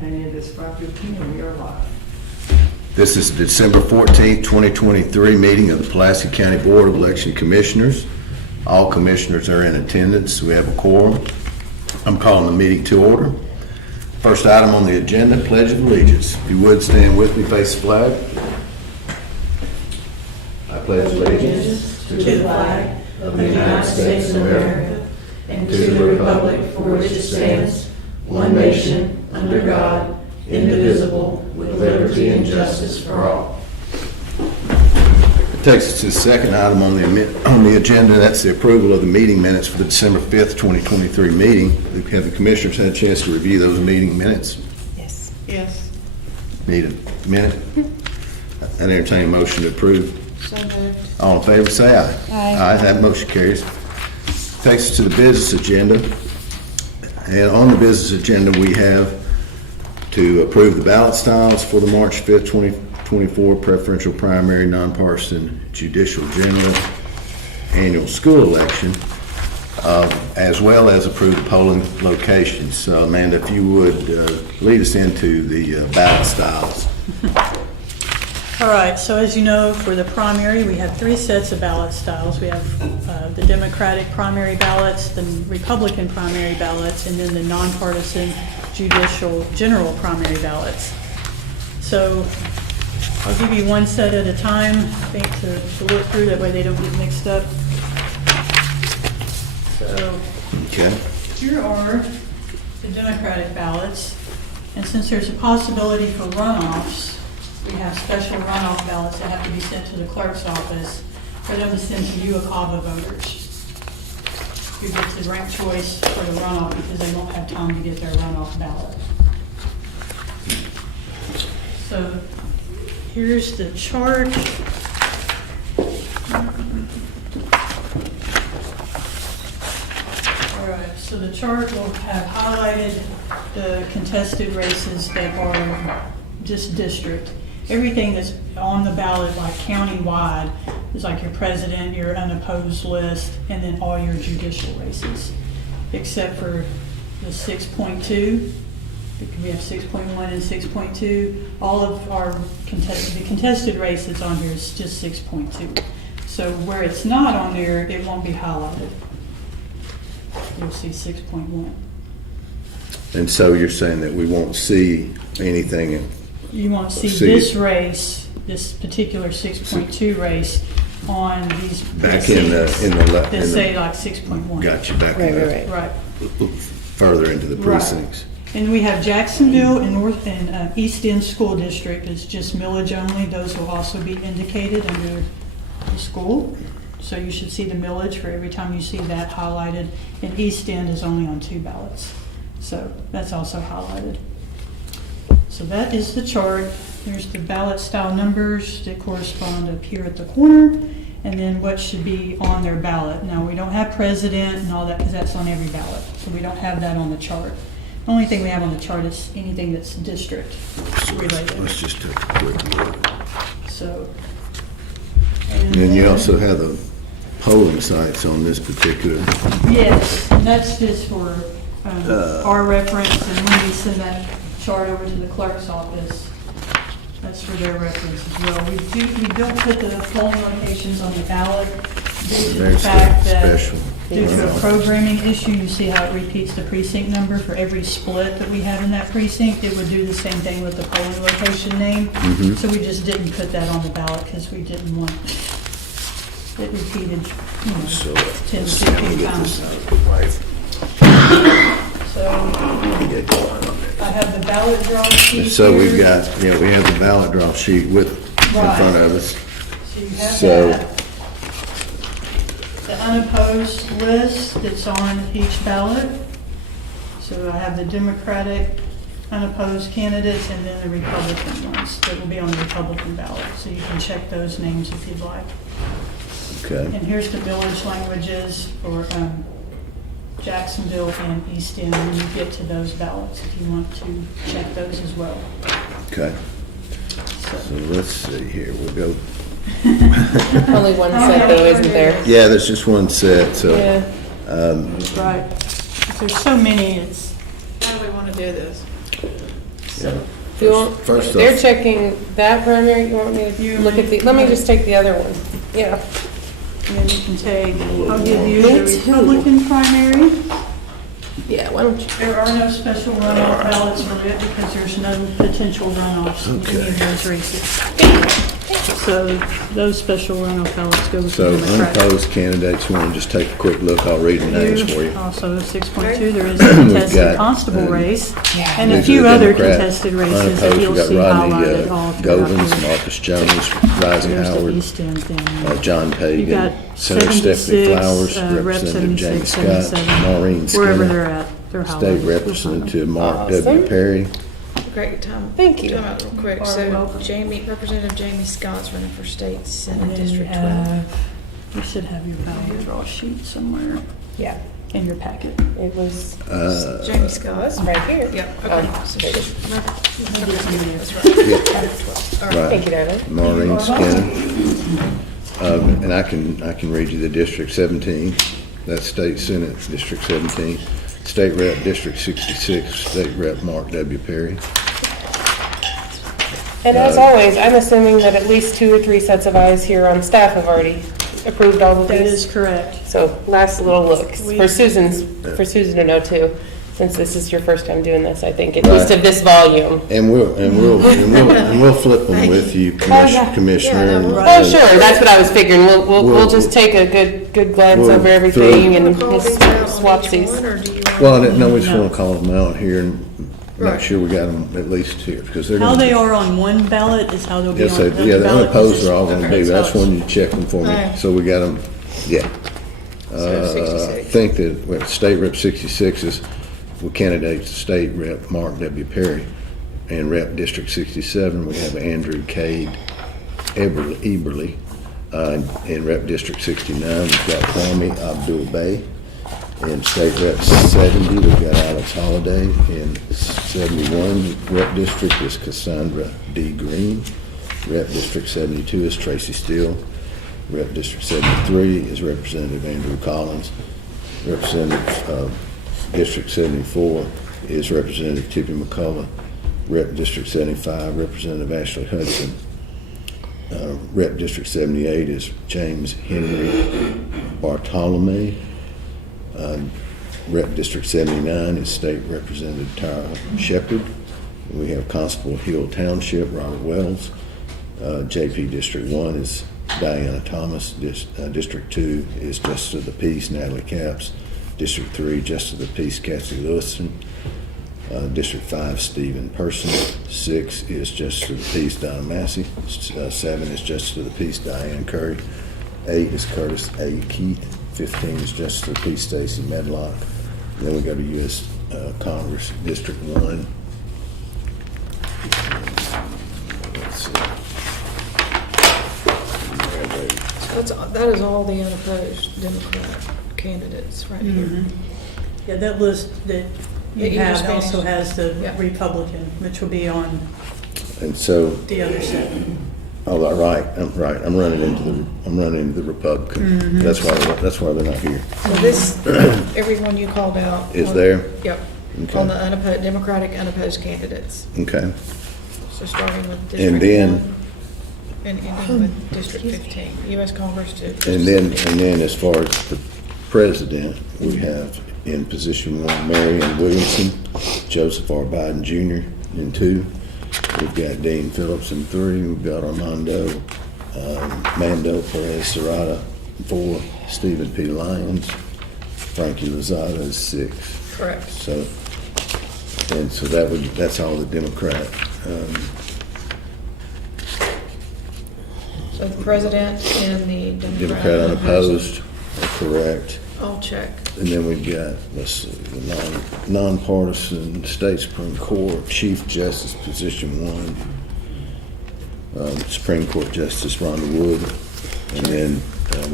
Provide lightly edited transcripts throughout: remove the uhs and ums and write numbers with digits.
And it is 5:15 and we are live. This is the December 14th, 2023 meeting of the Pulaski County Board of Election Commissioners. All commissioners are in attendance. We have a quorum. I'm calling the meeting to order. First item on the agenda, Pledge of Allegiance. If you would, stand with me, face the flag. I pledge allegiance to the flag of the United States of America and to the republic for which it stands, one nation, under God, indivisible, with liberty and justice for all. It takes us to the second item on the agenda. That's the approval of the meeting minutes for the December 5th, 2023 meeting. Have the commissioners had a chance to review those meeting minutes? Yes. Yes. Need a minute? I entertain a motion to approve. So moved. All in favor, say aye. Aye. That motion carries. Takes us to the business agenda. And on the business agenda, we have to approve the ballot styles for the March 5th, 2024 preferential primary nonpartisan judicial general annual school election, as well as approve the polling locations. So, Amanda, if you would lead us into the ballot styles. All right, so as you know, for the primary, we have three sets of ballot styles. We have the Democratic primary ballots, the Republican primary ballots, and then the nonpartisan judicial general primary ballots. So I'll give you one set at a time, I think, to look through, that way they don't get mixed up. So Okay. here are the Democratic ballots, and since there's a possibility for runoffs, we have special runoff ballots that have to be sent to the clerk's office for them to send to UACAVA voters who get the rank choice for the runoff because they won't have time to get their runoff ballot. So here's the chart. All right, so the chart will have highlighted the contested races that are just district. Everything that's on the ballot, like county-wide, is like your president, your unopposed list, and then all your judicial races, except for the 6.2. We have 6.1 and 6.2. All of our contested races on here is just 6.2. So where it's not on there, it won't be highlighted. You'll see 6.1. And so you're saying that we won't see anything You won't see this race, this particular 6.2 race on these back in the left. that say like 6.1. Gotcha, back in the, Right. further into the precincts. And we have Jacksonville and North and East End School District is just millage only. Those will also be indicated under the school. So you should see the millage for every time you see that highlighted. And East End is only on 2 ballots. So that's also highlighted. So that is the chart. There's the ballot style numbers that correspond up here at the corner, and then what should be on their ballot. Now, we don't have president and all that because that's on every ballot, so we don't have that on the chart. The only thing we have on the chart is anything that's district related. Let's just take a quick look. So. And then you also have the polling sites on this particular. Yes, and that's just for our reference, and when we send that chart over to the clerk's office, that's for their reference as well. We don't put the polling locations on the ballot due to the fact that due to a programming issue, you see how it repeats the precinct number for every split that we have in that precinct. It would do the same thing with the polling location name. So we just didn't put that on the ballot because we didn't want it repeated, you know, So 10, let's see how we 15 get times. this right. So Get going on it. I have the ballot draw sheet So we've here. got, we have the ballot draw sheet in front of us. So you have So- that. The unopposed list that's on each ballot. So I have the Democratic unopposed candidates and then the Republican ones that will be on the Republican ballot. So you can check those names if you'd like. Okay. And here's the village languages for Jacksonville and East End when you get to those ballots, if you want to check those as well. Okay. So So let's see here. We'll go. Only one set though, isn't there? Yeah, there's just one set. So Yeah. Right. If there's so many, it's, How do we want to do this? So, if you want, First they're off- checking that primary, you want me to look at the, let me just take the other one. Yeah. And you can take, I'll give you Me the too. Republican primary. Yeah, why don't you? There are no special runoff ballots for it because there's no potential runoffs in any of those races. So those special runoff ballots go with So the Democratic. unopposed candidates, you want to just take a quick look, I'll read the names for you. Also, 6.2, there is a contested got, constable race and a These are few the other Democrat contested races that unopposed. you'll We got see Rodney highlighted all throughout Govins, here. Marcus Jones, Rising There's the Howard, East End thing. John You Pagan, got Senator Stephanie 76, Flowers, Rep. Representative Jamie 76, Scott, 77, Maureen wherever they're Skinner, at, they're highlighted. State You'll find them. Representative Mark Awesome. W. Perry. Great time. Thank you. Time out real quick. You're So welcome. Representative Jamie Scott's running for state Senate And then you District 12. have, you should have your ballot draw sheet somewhere Yeah, in your packet. it was, Jamie Scott. it's right here. Yep, okay. Oh, So there it she's- is. That's right. Yeah, All right. Thank you, Darla. Maureen Skinner. And I can read you the District 17, that's State Senate District 17. State Rep District 66, State Rep Mark W. Perry. And as always, I'm assuming that at least 2 or 3 sets of eyes here on staff have already approved all of That is these. correct. So last little look, We- for Susan to know too, since this is your first time doing this, I think, at Right. least of this volume. And we'll flip them with you, yeah. Commissioner. and- Oh, sure, that's what I was figuring. We'll We'll- just take a good glance we'll over everything and Call we'll these out on swap each these. one, or do you want- Well, no, we just want to call them out here and make Right. sure we got them at least here, because they're How gonna. they are on one ballot is how they'll be Yes, on they, yeah, the the ballot. unopposed are all gonna Okay, be, so that's it's- when you check them for me, Okay. so we got them, yeah. So I 66. think that, well, State Rep 66 is, with candidate State Rep Mark W. Perry, and Rep District 67, we have Andrew Cade Eberly. In Rep District 69, we've got Kwame Abdul Bay. In State Rep 70, we've got Alex Holliday. In 71, Rep District is Cassandra D. Green. Rep District 72 is Tracy Steele. Rep District 73 is Representative Andrew Collins. Representative District 74 is Representative Tippy McCullough. Rep District 75, Representative Ashley Hudson. Rep District 78 is James Henry Bartolome. Rep District 79 is State Representative Tara Shepard. We have Constable Hill Township, Robert Wells. JP District 1 is Diana Thomas. District 2 is Justice of the Peace, Natalie Capps. District 3, Justice of the Peace, Cassie Lewison. District 5, Stephen Person. 6 is Justice of the Peace, Donna Massey. 7 is Justice of the Peace, Diane Curry. 8 is Curtis A. Keith. 15 is Justice of the Peace, Stacy Medlock. And then we go to U.S. Congress, District 1. Let's see. That is all the unopposed Democrat candidates right here. Yeah, that list that Yeah, you you just have also finished. has the Yeah. Republican, which will be on And so, the other set. oh, right, I'm running into the Republican. That's why they're not here. So this, everyone you called out. Is on- there? Yep, Okay. on the unopposed, Democratic unopposed candidates. Okay. So starting with And District then- 1 and ending with District 15, U.S. Congress to. And then as far as the president, we have in position 1, Marion Williamson, Joseph R. Biden Jr. in 2. We've got Dean Phillips in 3. We've got Armando Mando Perez Serrata 4. Stephen P. Lyons. Frankie Lozada is 6. Correct. So, that's all the Democrat. So the president and the Democrat unopposed are correct. All check. And then we've got, let's see, the nonpartisan State Supreme Court, Chief Justice, position 1, Supreme Court Justice Rhonda Wood, and then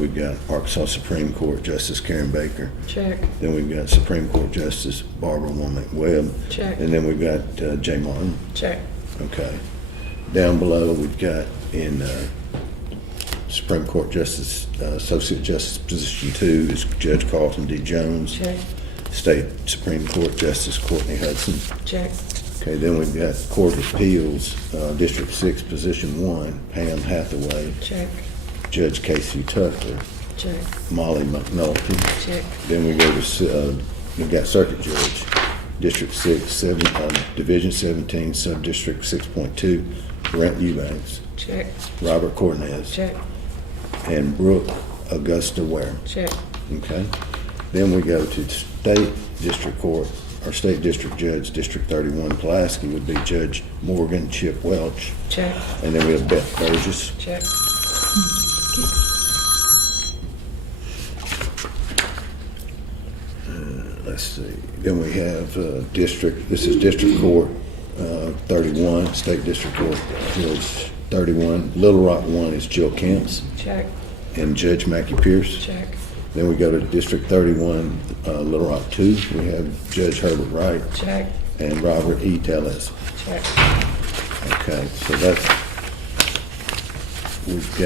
we've got Arkansas Supreme Court Justice Karen Baker. Check. Then we've got Supreme Court Justice Barbara Womack Webb. Check. And then we've got Jay Martin. Check. Okay. Down below, we've got in Supreme Court Justice, Associate Justice Position 2 is Judge Carlton D. Jones. Check. State Supreme Court Justice Courtney Hudson. Check. Okay, then we've got Court of Appeals, District 6, Position 1, Pam Hathaway, Check, Judge Casey Tucker, check, Molly McNulty. check, Then we go to, we've got Circuit Judge, District 6, Division 17, Sub-District 6.2, Brent Eubanks, check, Robert Cortez, check, and Brooke Augusta Ware. check, Okay? Then we go to State District Court, or State District Judge, District 31, Pulaski would be Judge Morgan Chip Welch. check, And then we have Beth Burgess. check. Let's see. Then we have this is District Court 31, State District Court is 31. Little Rock 1 is Jill Kemps Check, and Judge Mackie Pierce. check, Then we go to District 31, Little Rock 2. We have Judge Herbert Wright check, and Robert E. Tellez. check. Okay, so that's, we've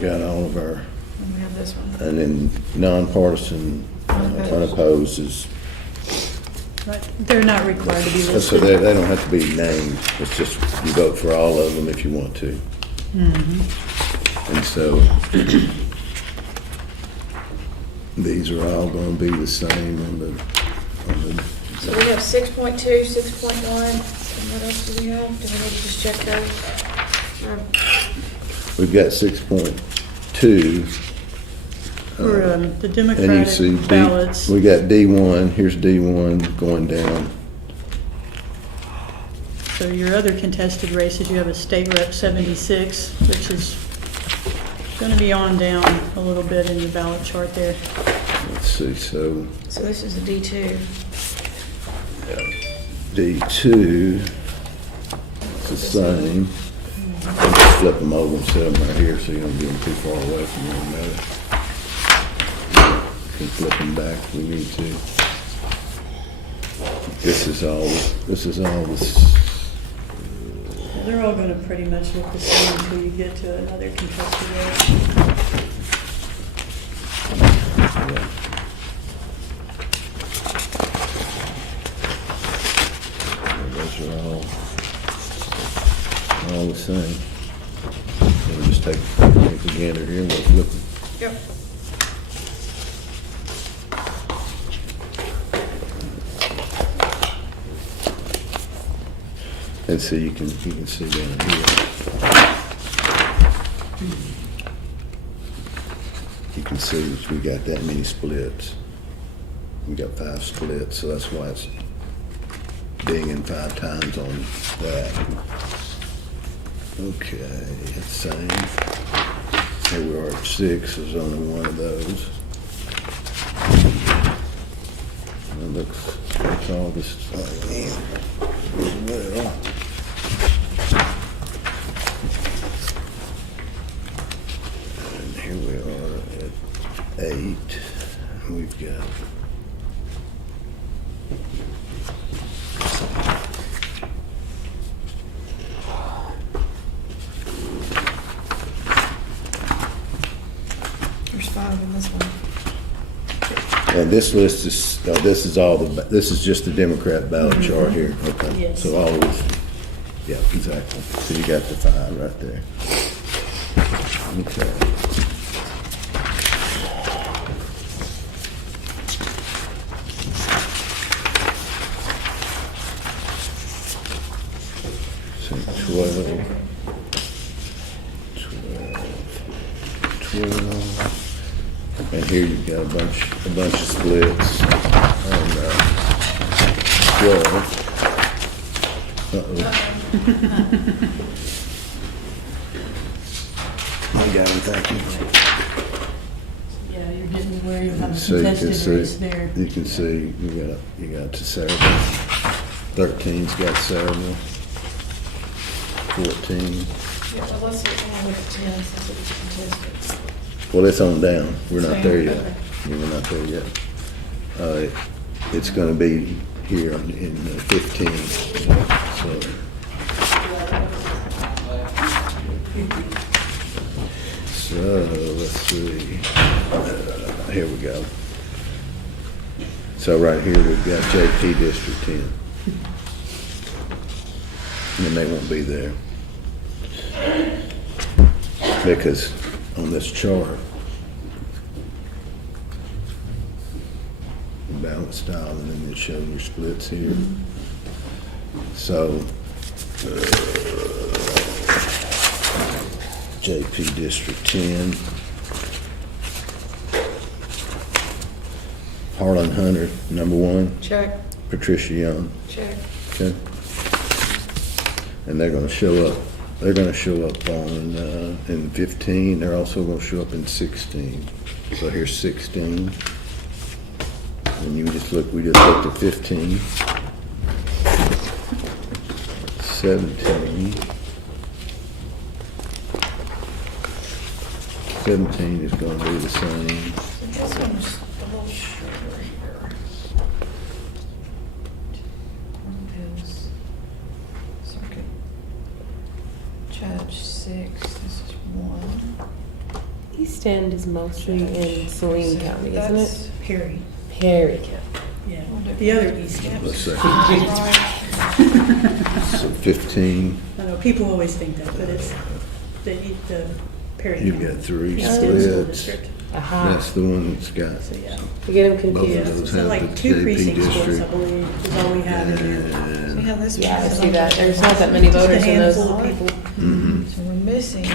got all of our, And we have this one. and then nonpartisan, unopposed is, But they're not required to be so listed. they don't have to be named. It's just you vote for all of them if you want to. And so these are all going to be the same on the, So we have 6.2, 6.1, and what else do we have? Do we need to just check those? Or- we've got 6.2. For the And you Democratic see ballots, we got D1, here's D1 going down. so your other contested races, you have a state rep 76, which is going to be on down a little bit in your ballot chart there. Let's see, so So this is a D2. D2 is the same. Just flip them over and set them right here so you don't get them too far away from one another. You can flip them back if we need to. This is all this, They're all going to pretty much look the same until you get to another contested race. yeah. Those are all the same. We'll just take a gander here and we'll flip them. Yep. And so you can see down here. You can see that we got that many splits. We got 5 splits, so that's why it's dinging 5 times on that. Okay, it's same. Here we are at 6, there's only one of those. And it looks all this, well. And here we are at 8. We've got There's 5 in this one. and this list is, this is just the Democrat ballot chart here, okay? Yes. So all of this, yeah, exactly. So you got the 5 right there. Okay. So 12. And here you've got a bunch of splits on 12. I got it, thank you. Yeah, you're getting where you have a So you can contested race there. you can see, you got Sarah. 13's got Sarah. 14. Yeah, well, let's look at 10 since it's contested. Well, it's on down. We're not there Same, yet. okay. Yeah, we're not there yet. It's gonna be here in 15. So, let's see. Here we go. So right here, we've got JP District 10. And they won't be there. Because on this chart, balance style, and then it shows your splits here. So, JP District 10. Harlan Hunter, number 1. Check, Patricia Young, check. okay? And they're gonna show up on, in 15, they're also gonna show up in 16. So here's 16. And we just looked at 15. 17. 17 is gonna be the same. So this one's a little shorter here. Appeals. Circuit Judge 6, this is 1. East End is mostly in Saline County, isn't That's it? Perry, Perry County. yeah. The other East End. Let's see. Right. So 15, I know, people always think that, but it's the Perry. you've County. got 3 East End School splits. District. Aha. That's the one that's got, So, yeah. You get them both of confused. those So have like the 2 JP precinct schools, I district. believe, is all we have in here. See how this one Yeah, I is see on that. the- There's not that many Just a voters in those. handful of people. Mhm. So we're missing,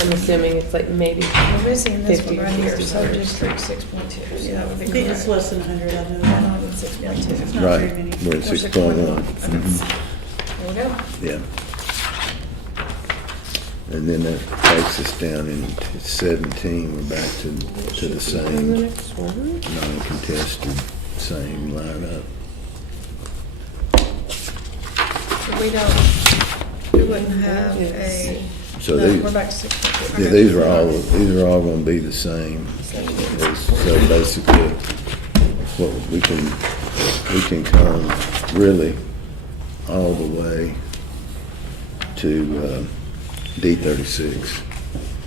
I'm assuming it's like maybe. we're missing this 50 one or right here, 60 sub-district 6.2, so that would be correct. It's less than 100, I know No, that. it's 6.2. It's not Right, very many. we're at Or 6.1. 6.1. There we go. Yeah. And then that takes us down into 17, we're back to the And the same next one. non-contested, same lineup. So we wouldn't have a, So no, these, we're back to 6.2. yeah, these are all gonna be the same. So basically, what we can come really all the way to, D36.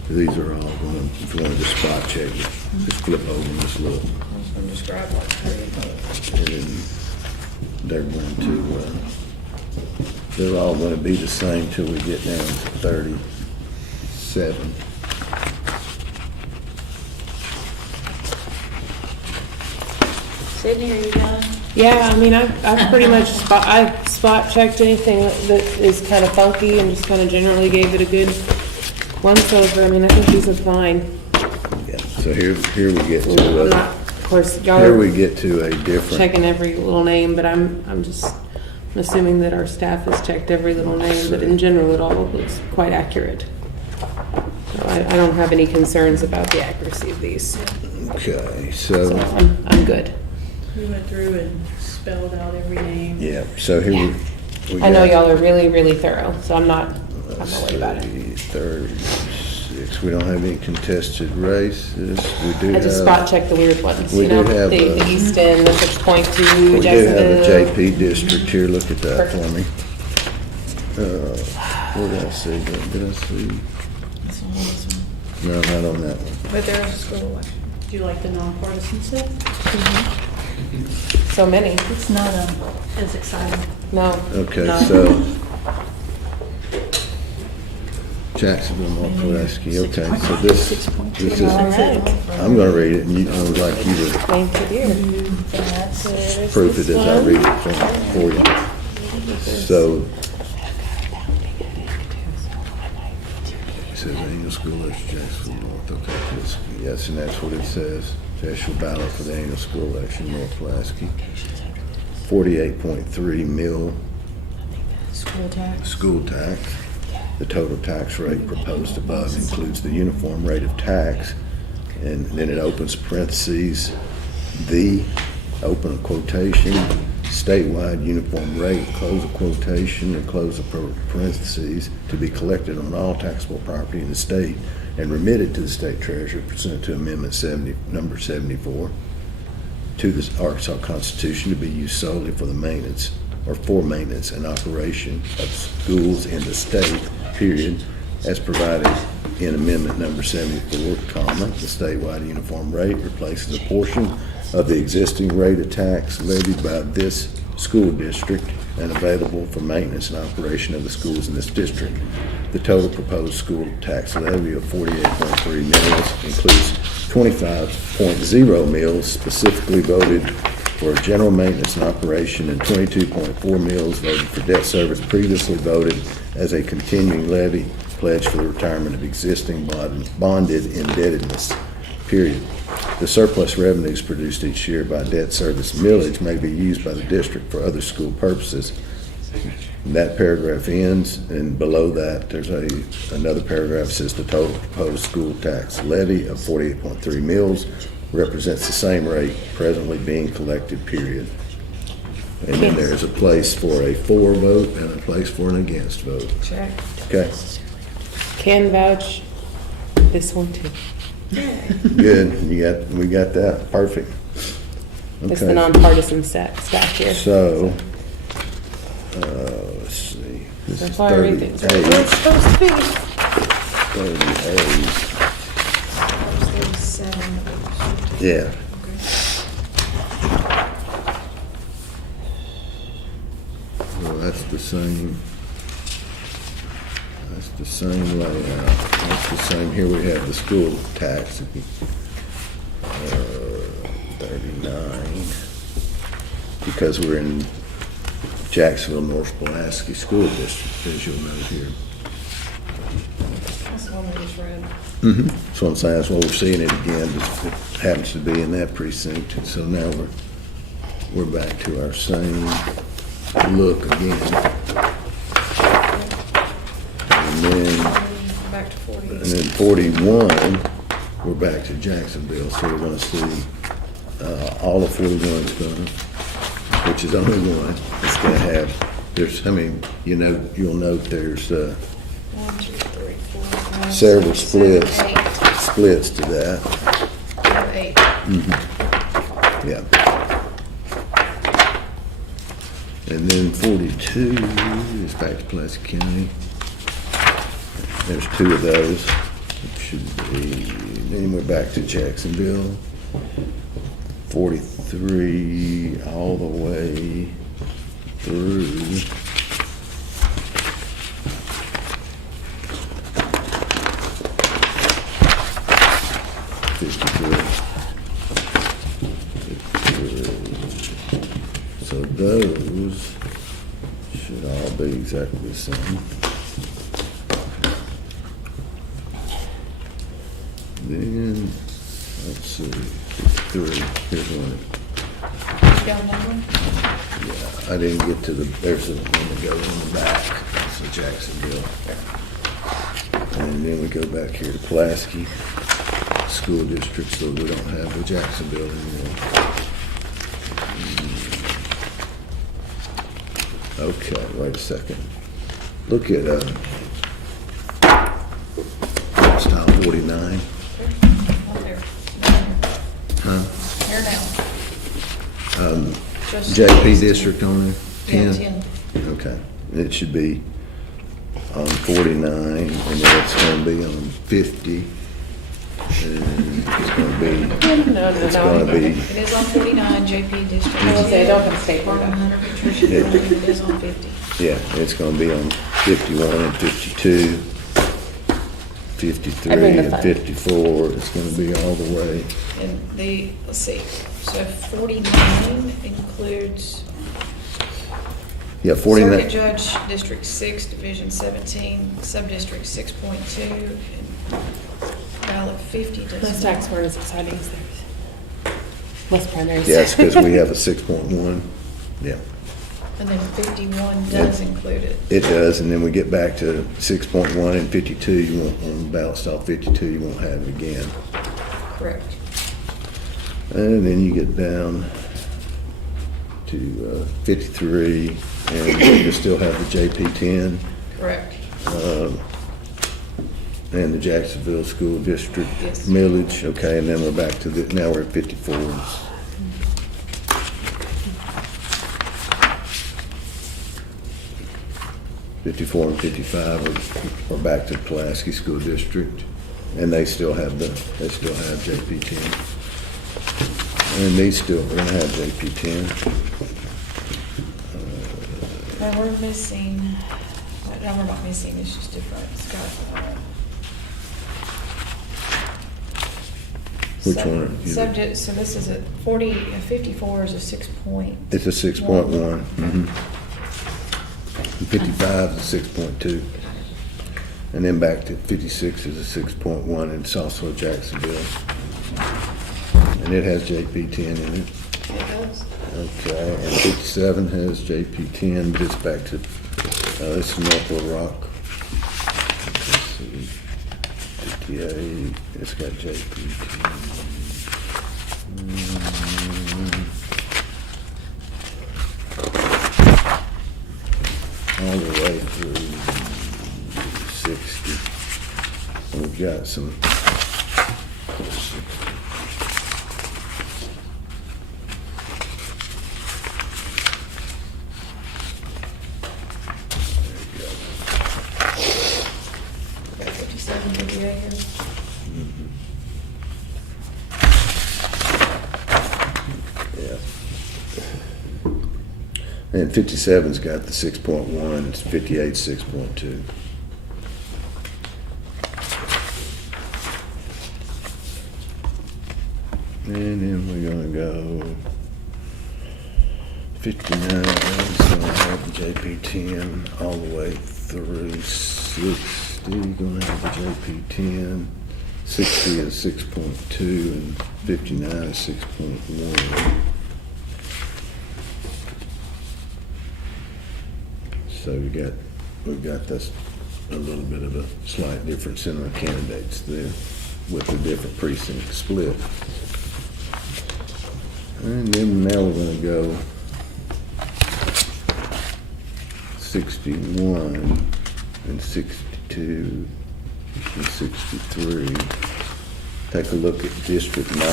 These are all going, if you want to just spot check it, just flip over and just look. I was gonna just grab like 30. And then they're going to, they're all going to be the same till we get down to 37. Sydney, are you done? Yeah, I mean, I've pretty much spot checked anything that is kind of funky and just kind of generally gave it a good once over. I mean, I think these are fine. Yeah, so here we get I'm to, not, of course, y'all here are we get to a different, checking every little name, but I'm assuming that our staff has checked every little name, but in general, it all looks quite accurate. So I don't have any concerns about the accuracy of these, okay, so so, I'm good. We went through and spelled out every name. yeah, so here we I know got y'all are really, really thorough, so I'm not worried about it. 36, we don't have any contested races, we do I just have. spot check the weird ones, We you know, do have, the East End, the 6.2, We do have a Jacksonville. JP district here, look at that for Perfect. me. What did I see? Did I see? This one, this one. No, not on that one. But there is a school election. Do you like the nonpartisan set? So many, It's not as exciting. no. Okay, no. so Jacksonville, North Pulaski, okay, so this is, All right. I'm gonna read it, and I would like you to Thank you, dear. That's proof it as I read it for you. So, it says annual school election, Jacksonville North, okay, Pulaski. Yes, and that's what it says. Special ballot for the annual school election, North Pulaski. 48.3 mil School tax. school tax. The total tax rate proposed above includes the uniform rate of tax, and then it opens parentheses, the, open quotation, statewide uniform rate, close of quotation, and close of parentheses, to be collected on all taxable property in the state and remitted to the state treasurer pursuant to Amendment number 74 to the Arkansas Constitution, to be used solely for the maintenance or for maintenance and operation of schools in the state, period, as provided in Amendment number 74, comma, the statewide uniform rate replaces a portion of the existing rate of tax levied by this school district and available for maintenance and operation of the schools in this district. The total proposed school tax levy of 48.3 mills includes 25.0 mills specifically voted for general maintenance and operation and 22.4 mills voted for debt service previously voted as a continuing levy pledged for the retirement of existing bonded indebtedness, period. The surplus revenues produced each year by debt service millage may be used by the district for other school purposes. That paragraph ends, and below that, there's another paragraph that says the total proposed school tax levy of 48.3 mills represents the same rate presently being collected, period. And then there's a place for a for vote and a place for an against vote. Check. Okay, Can vouch this one too. good. We got that. Perfect. It's the Okay. nonpartisan staff here. So, let's see. This is That's why everything's- 38. Well, it's supposed to be. 38. There's 37. Yeah. Well, that's the same. That's the same layout. That's the same. Here we have the school tax. 39. Because we're in Jacksonville, North Pulaski School District, as you'll note here. That's the one we just read. That's what I'm saying. That's why we're seeing it again. Just it happens to be in that precinct. And so now we're back to our same look again. Back to 40. And then 41, we're back to Jacksonville, so we're gonna see, all of 41's gonna, which is only one, it's gonna have, you'll note there's, 1, 2, 3, 4, 5, several 6, 7, splits to that, 8. We have 8. yeah. And then 42 is back to Pulaski County. There's 2 of those. It should be, then we're back to Jacksonville. 43 all the way through. So those should all be exactly the same. Then, let's see, 53, here's one. Got another one? Yeah, I didn't get to there's one that goes in the back, so Jacksonville. And then we go back here to Pulaski School District, so we don't have the Jacksonville anymore. Okay, wait a second. Look at, style 49. Not there. Huh? Here now. Just- JP District on there? Yeah, 10? 10. Okay, it should be on 49, and then it's gonna be on 50. And it's gonna be, it's gonna be, It is on 49, JP District. I will say, don't have to stay for Department that. Hunter Patricia Brown, it is on 50. yeah, it's gonna be on 51 and 52, I 53 mean the and fun. 54, it's gonna be all the way. And let's see, so 49 includes Yeah, 49, Circuit Judge District 6, Division 17, Subdistrict 6.2, and ballot 50 does Those not. tax weren't as exciting as theirs. Less primaries. yeah, it's because we have a 6.1, yeah. And then 51 does include it. It does, and then we get back to 6.1 and 52, you won't, on ballot style 52, you won't have it again. Correct. And then you get down to 53, and you still have the JP10 Correct. and the Jacksonville School District Yes. millage, okay, and then we're back to now we're at 54. '54 and 55 are back to Pulaski School District, and they still have JP10. And these still, we're gonna have JP 10. No, we're missing, no, we're not missing, it's just different. It's got, Which one are you- Subject, so this is a 54 is a 6 point. It's a 6.1. 55 is a 6.2. And then back to 56 is a 6.1, and it's also Jacksonville. And it has JP 10 in it. It does. Okay, and 57 has JP 10, but it's back to, this is North Little Rock. Let's see, 58, it's got JP 10. All the way through 60. We've got some. Got 57, 58 here. Yeah. And 57's got the 6.1, it's 58, 6.2. And then we're gonna go 59, it's gonna have the JP 10 all the way through 60, gonna have the JP 10. 60 is 6.2 and 59 is 6.1. So we've got this, a little bit of a slight difference in our candidates there with the different precinct split. And then now we're gonna go 61 and 62 and 63. Take a look at District 9,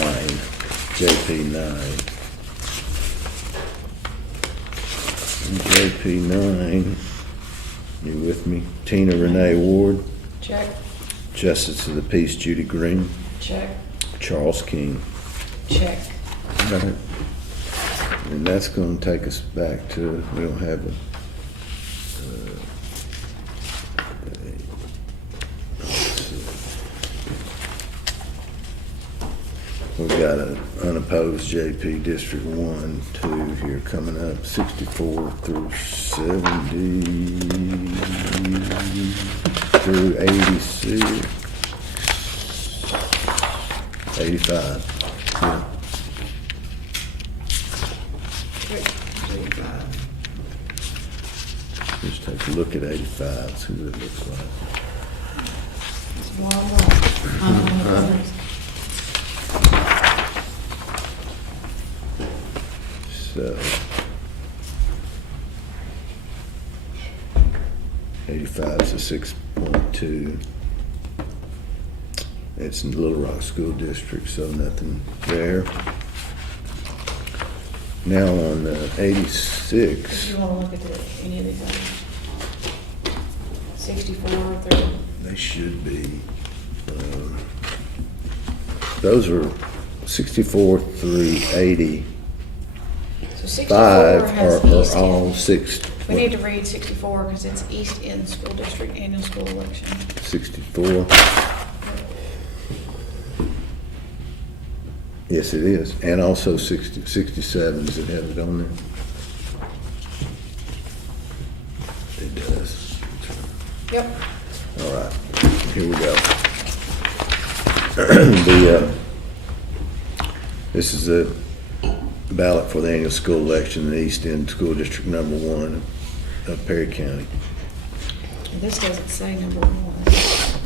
JP 9. And JP 9, you with me? Tina Renee Ward, Check, Justice of the Peace Judy Green, check, Charles King. check. Right. And that's gonna take us back to, we don't have a, we've got an unopposed JP District 1, 2 here coming up, 64 through 70 through 86, 85. Yeah. Just take a look at 85, see what it looks like. It's one. So 85 is a 6.2. It's in Little Rock School District, so nothing there. Now on 86, You wanna look at any of these items? 64 through, they should be, those are 64 through 80. so 64 Five has are East all End. six. We need to read 64 because it's East End School District annual school election. 64. Yes, it is. And also 67, does it have it on there? It does. Yep. All right, here we go. This is the ballot for the annual school election in the East End School District Number 1 of Perry County. This doesn't say number 1.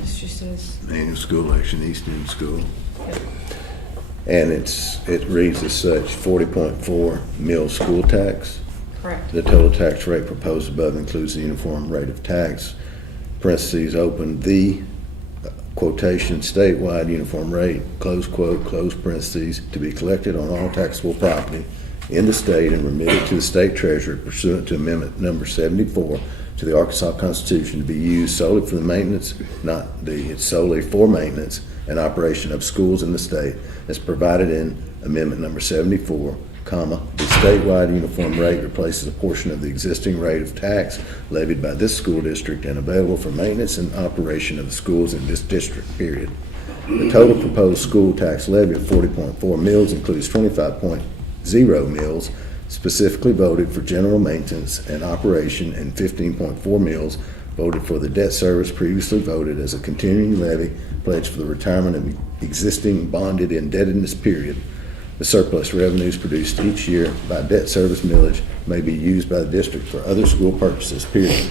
This just says, Annual school election, East End School. yep. And it reads as such, 40.4 mil school tax. Correct. The total tax rate proposed above includes the uniform rate of tax, parentheses open, the quotation statewide uniform rate, close quote, close parentheses, to be collected on all taxable property in the state and remitted to the state treasurer pursuant to amendment number 74 to the Arkansas Constitution to be used solely for the maintenance, it's solely for maintenance and operation of schools in the state as provided in Amendment number 74, comma, the statewide uniform rate replaces a portion of the existing rate of tax levied by this school district and available for maintenance and operation of the schools in this district, period. The total proposed school tax levy of 40.4 mills includes 25.0 mills specifically voted for general maintenance and operation, and 15.4 mills voted for the debt service previously voted as a continuing levy pledged for the retirement of existing bonded indebtedness, period. The surplus revenues produced each year by debt service millage may be used by the district for other school purposes, period.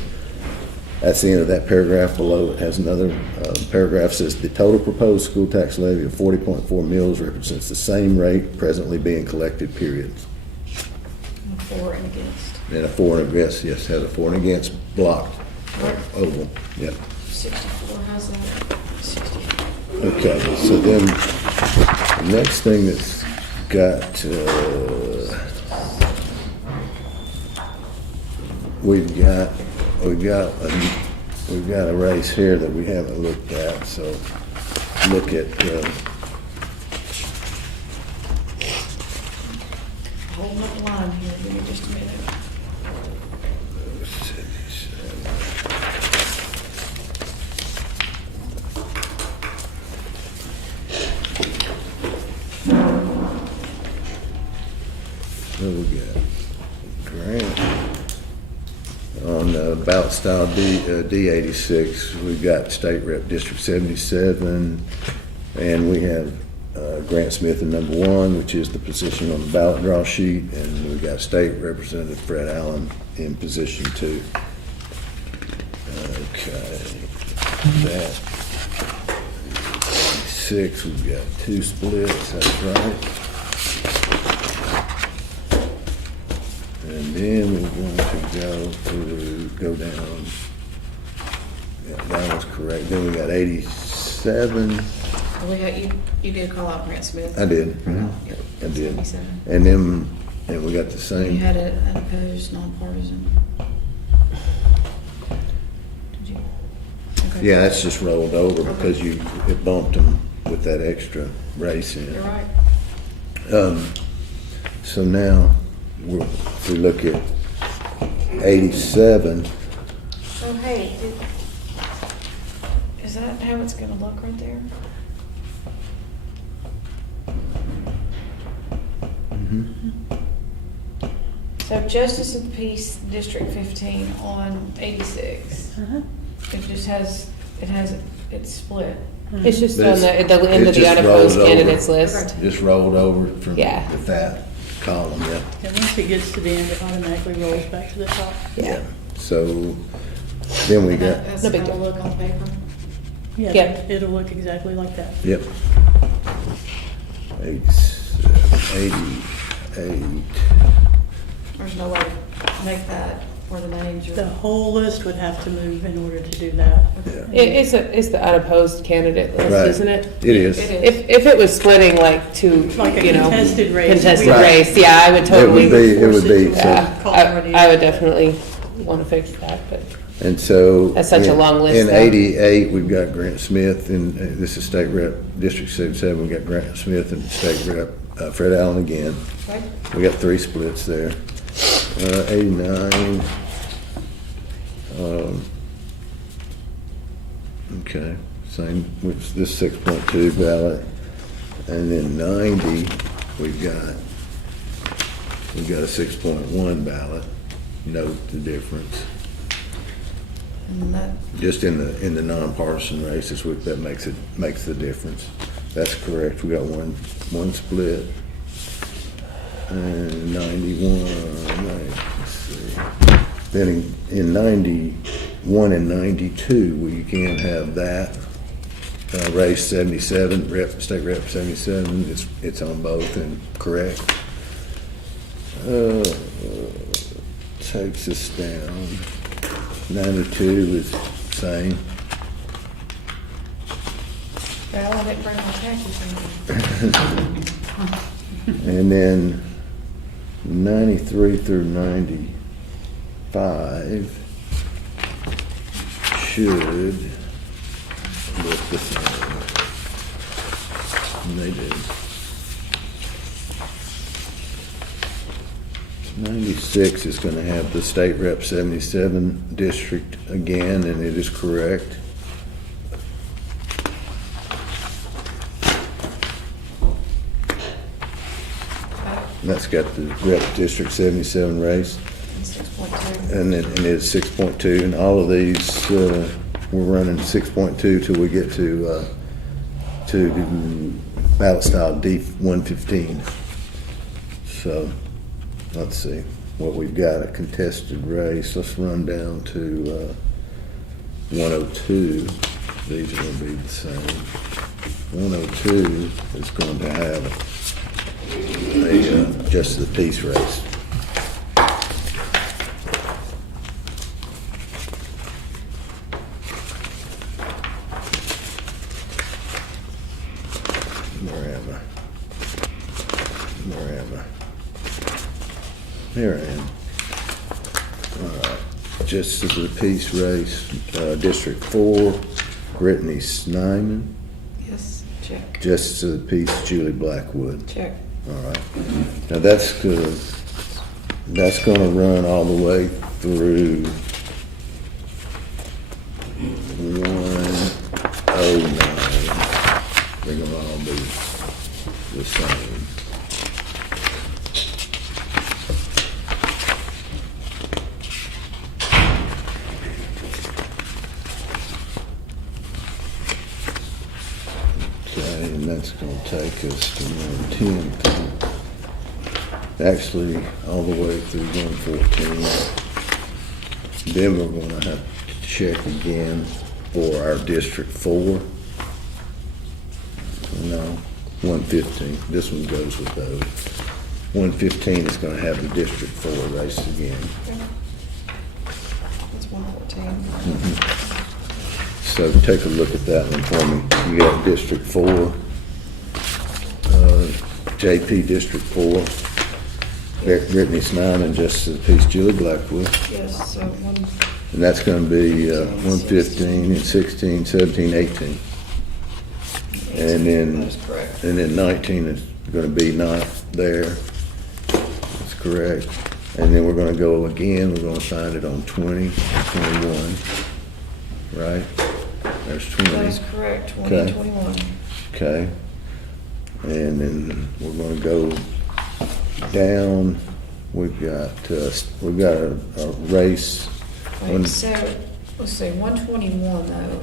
That's the end of that paragraph. Below it has another paragraph, says the total proposed school tax levy of 40.4 mills represents the same rate presently being collected, period. For and against. And a for and against, yes, has a for and against blocked, oval, yep. 64, how's that? 64. Okay, so then, the next thing that's got, we've got a race here that we haven't looked at, so look at, Holding up the line here, give me just a minute. what we got? Grant. On ballot style D86, we've got State Rep District 77, and we have Grant Smith in number 1, which is the position on the ballot draw sheet, and we've got State Representative Fred Allen in position 2. Okay, that 6, we've got 2 splits, that's right. And then we're going to go down. Yeah, that was correct. Then we got 87. We got, you did call out Grant Smith. I did. Mhm. I did. 77. And then, and we got the You same. had an opposed, nonpartisan. Did you? Okay. Yeah, that's just rolled over because it bumped them with that extra race in. You're right. So now, if we look at 87, So, hey, is that how it's gonna look right there? So Justice of the Peace, District 15 on 86. It just has, it's split. It's just But on the end it of the just unopposed rolls over. candidates list. just rolled over from Yeah. that column, yeah. And once it gets to the end, it automatically rolls back to the top. Yeah. So then we got, That's No big how it'll deal. look on paper. Yeah, Yep. it'll look exactly like that. yep. 88. There's no way to make that where the names The are. whole list would have to move in order to do that. Yeah. It's the unopposed candidate list, Right. isn't it? It is. It is. If it was splitting like to, Like a you know. contested race. Contested Right. race, yeah, I would totally. It would be, so- Yeah, Call it what it I is. would definitely want to fix that, but. And so. That's such a long list, In though. 88, we've got Grant Smith, and this is State Rep, District 77, we've got Grant Smith and State Rep Fred Allen again. Right? We got 3 splits there. 89. Okay, same, which this 6.2 ballot. And then 90, we've got a 6.1 ballot. Note the difference. And that, Just in the nonpartisan races, that makes the difference. That's correct. We got one split. And 91, let's see. Then in 91 and 92, we can have that race 77, State Rep 77. It's on both and correct. Takes us down. 92 is same. well, I didn't bring my taxes in. And then 93 through 95 should look the same. And they do. 96 is gonna have the state rep 77 district again, and it is correct. And that's got the rep district 77 race, 6.2. and it's 6.2, and all of these, we're running 6.2 till we get to the ballot style D115. So, let's see, what we've got, a contested race, let's run down to 102, these are gonna be the same. 102 is going to have a just the peace race. Where am I? Here I am. All right, just as the peace race, District 4, Brittany Snyman. Yes, check, Justice of the Peace, Julie Blackwood. check. All right. Now that's gonna run all the way through 109. They're gonna all be the same. Okay, and that's gonna take us to 110. Actually, all the way through 114. Then we're gonna have to check again for our District 4. No, 115. This one goes with those. 115 is gonna have the District 4 race again. That's 114. So take a look at that one for me. You got District 4, JP District 4, Brittany Snyman, and Justice of the Peace, Julie Blackwood. Yes, so And that's gonna be 115 and 16, 17, 18. And then, That's correct. and then 19 is gonna be not there. That's correct. And then we're gonna go again, we're gonna find it on 20, 21, right? There's 20. That is correct, 20 and 21. Okay. And then we're gonna go down, we've got a race. Wait, so, let's see, 121 though,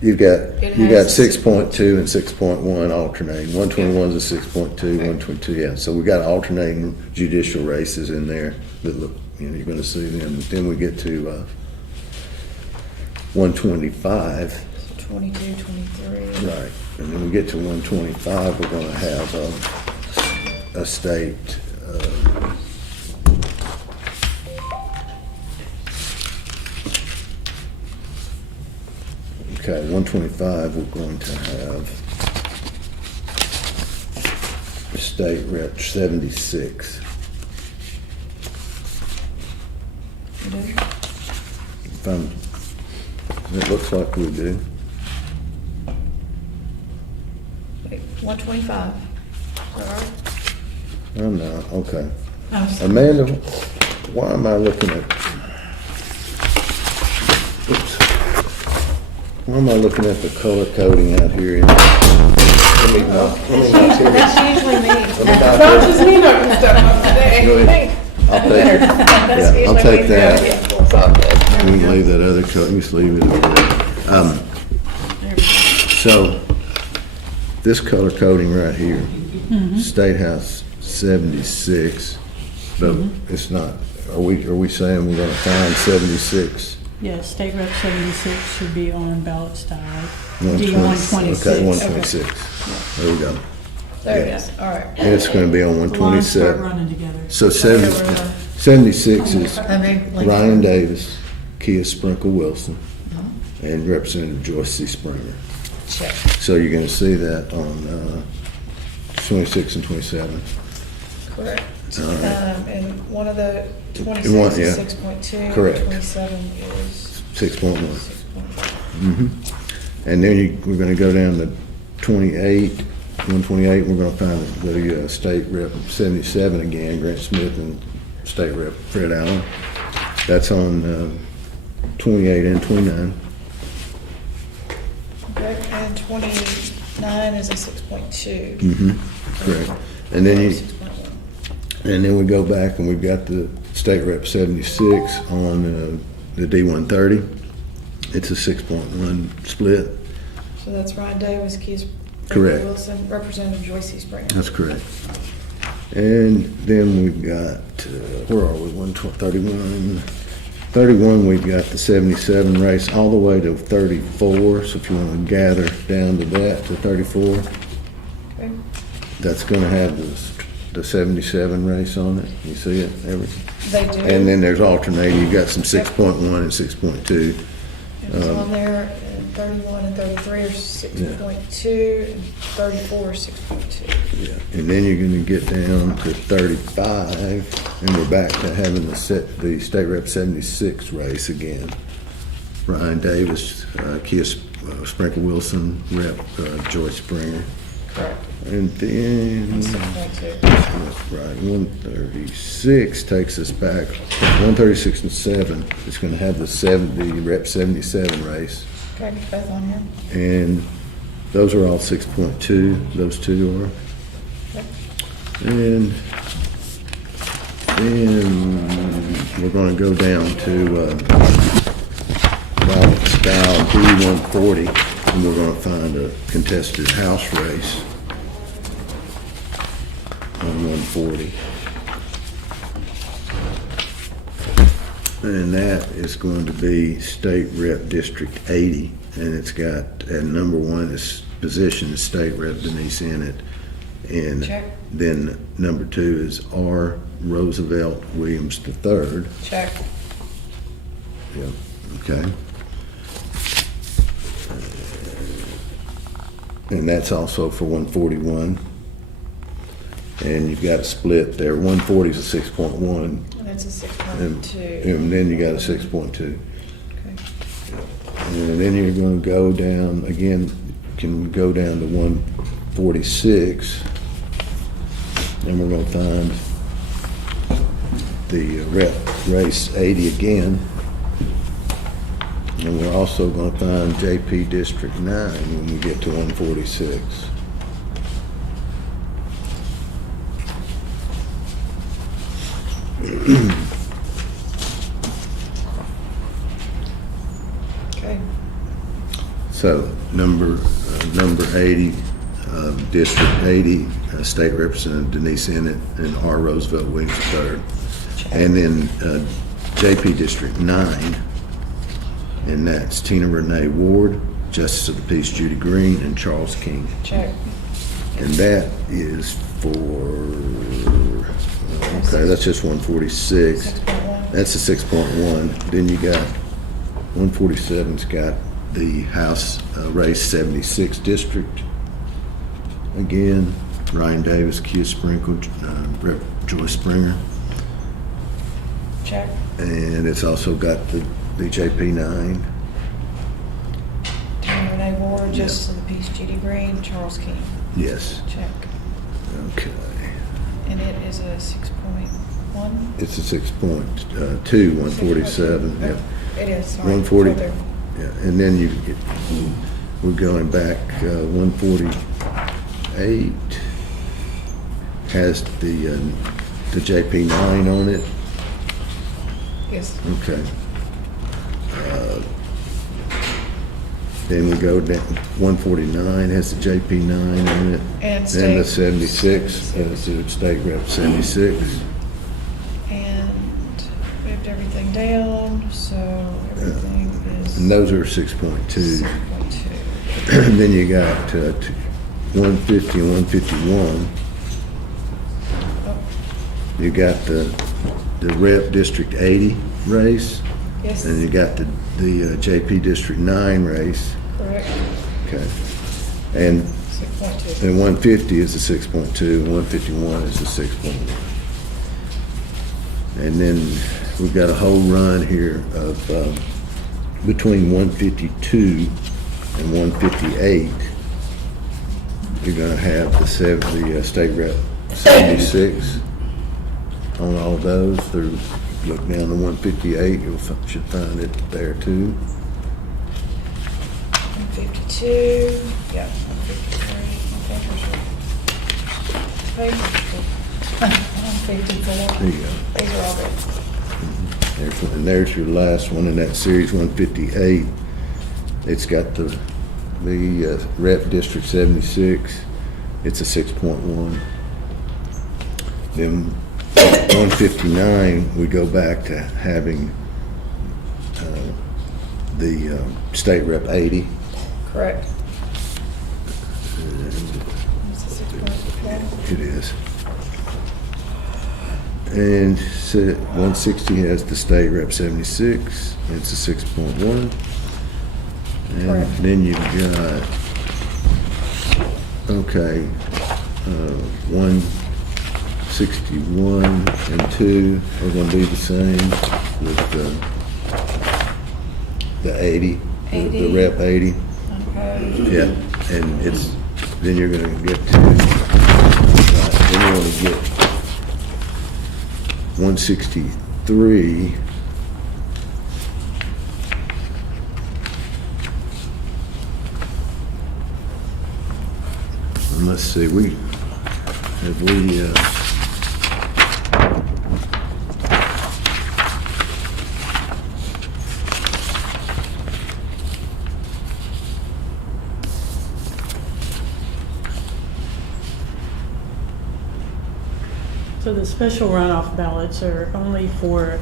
You've got It has 6.2 and 6.1 alternating. 121 is a 6.2, 122, yeah. So we got alternating judicial races in there that look, you're gonna see them. Then we get to 125. 22, 23. Right, and then we get to 125, we're gonna have a state, okay, 125, we're going to have a state rep 76. You do? If I'm, it looks like we do. Wait, 125. All right. Oh, no, okay. I'm sorry. Amanda, why am I looking at, oops. Why am I looking at the color coding out here? Let me not That's usually me. Not just me knocking stuff up today. Go ahead. I'll take it. That's Yeah, I'll usually take me. that. Yeah, it's all good. We can leave that other color, just leave it over there. So, this color coding right here, State House 76, but it's not, are we saying we're gonna find 76? Yes, state rep 76 should be on ballot style. 126. D126. Okay, 126. There we go. There it is, all right. And it's gonna be on The lines start 127. running together. So 76 is Ryan Davis, Kia Sprinkle Wilson, and Representative Joyce C. Springer. Check. So you're gonna see that on 26 and 27. Correct. All right. And one of the And 26 one, is yeah. 6.2. Correct. 27 is 6.1. 6.1. And then we're gonna go down to 28, 128, we're gonna find the state rep 77 again, Grant Smith and State Rep Fred Allen. That's on 28 and 29. Okay, and 29 is a 6.2. Correct. And then you, 6.1. and then we go back and we've got the State Rep 76 on the D130. It's a 6.1 split. So that's Ryan Davis, Keith Correct. Wilson, Representative Joyce E. Springer. That's correct. And then we've got, where are we, 31? 31, we've got the 77 race all the way to 34, so if you want to gather down to that, to 34, Okay. that's going to have the 77 race on it. You see it, everything? They do. And then there's alternating, you've got some 6.1 and 6.2. It's on there, and 31 and 33 are 6.2, and 34 are 6.2. Yeah. And then you're going to get down to 35, and we're back to having the State Rep 76 race again. Ryan Davis, Keith Sprinkle Wilson, Rep Joyce Springer. Correct. And then, And 6.2. that's right, 136 takes us back, 136 and 7, it's going to have the Rep 77 race. Okay, both on here. And those are all 6.2, those two are. Okay. And then we're going to go down to style B140, and we're going to find a contested house race on 140. And that is going to be State Rep District 80, and it's got, at number one, its position is State Rep Denise Innett. And Check. then number two is R. Roosevelt Williams III. Check. Yep, okay. And that's also for 141. And you've got a split there. 140 is a 6.1, And that's a and 6.2. then you got a 6.2. Okay. And then you're going to go down, again, can we go down to 146, and we're going to find the Rep Race 80 again. And we're also going to find JP District 9 when we get to 146. Okay. So, number 80, District 80, State Representative Denise Innett and R. Roosevelt Williams III. And then JP District 9, and that's Tina Renee Ward, Justice of the Peace Judy Green, and Charles King. Check. And that is for, okay, that's just 146. 6.1. That's a 6.1. Then you got 147's got the House Race 76 District. Again, Ryan Davis, Keith Sprinkle, Rep Joyce Springer. Check. And it's also got the JP9. Tina Renee Ward, Yeah. Justice of the Peace, Judy Green, Charles King. Yes. Check. Okay. And it is a 6.1? It's a 6.2, 147. Yeah. It is, sorry. 140. Right there. Yeah. And then we're going back, 148 has the JP9 on it. Yes. Okay. Then we go down, 149 has the JP9 on it. And Then the state. 76 has the State Rep 76. And moved everything down, so everything is And those are 6.2. 6.2. Then you got 150 and 151. Oh, You got the Rep District 80 race, yes, and you got the JP District 9 race. correct, Okay. And 6.2. 150 is a 6.2, and 151 is a 6.1. And then we've got a whole run here of between 152 and 158. You're going to have the State Rep 76. on all those through, look down to 158, should find it there too. 152, yep, 153, okay, 154. There you go. These are all good. And there's your last one in that series, 158. It's got the Rep District 76. It's a 6.1. Then 159, we go back to having the State Rep 80. Correct. It's a 6.1. It is. And 160 has the State Rep 76. It's a 6.1. And Correct. then you've got, okay, 161 and 2 are going to be the same with the 80, the 80. Rep 80. Okay. Yeah, and it's, then you're going to get to, then you're going to get 163. And let's see, have we, So the special runoff ballots are only for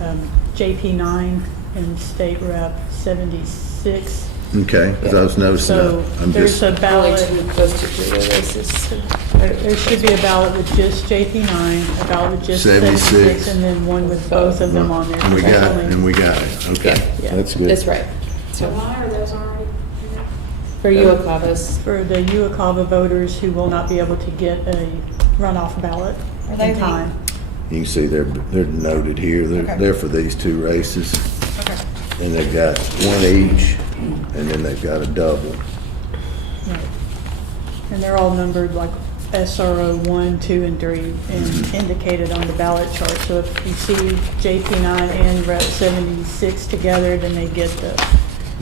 JP9 and State Rep 76. okay, because I was noticing, So I'm there's just, a ballot, Those two races. there should be a ballot with just JP9, a ballot with just 76, and then one with both of them on there. and we That's got, only- and we got it, okay, Yeah. that's good. That's right. So why are those already? For UOCAVAs. For the Uocava voters who will not be able to get a runoff ballot Are they in time. You can see they're noted here, Okay. they're for these two races, Okay. and they've got one each, and then they've got a double. Right. And they're all numbered like SRO 1, 2, and 3 and indicated on the ballot chart. So if you see JP9 and Rep 76 together, then they get the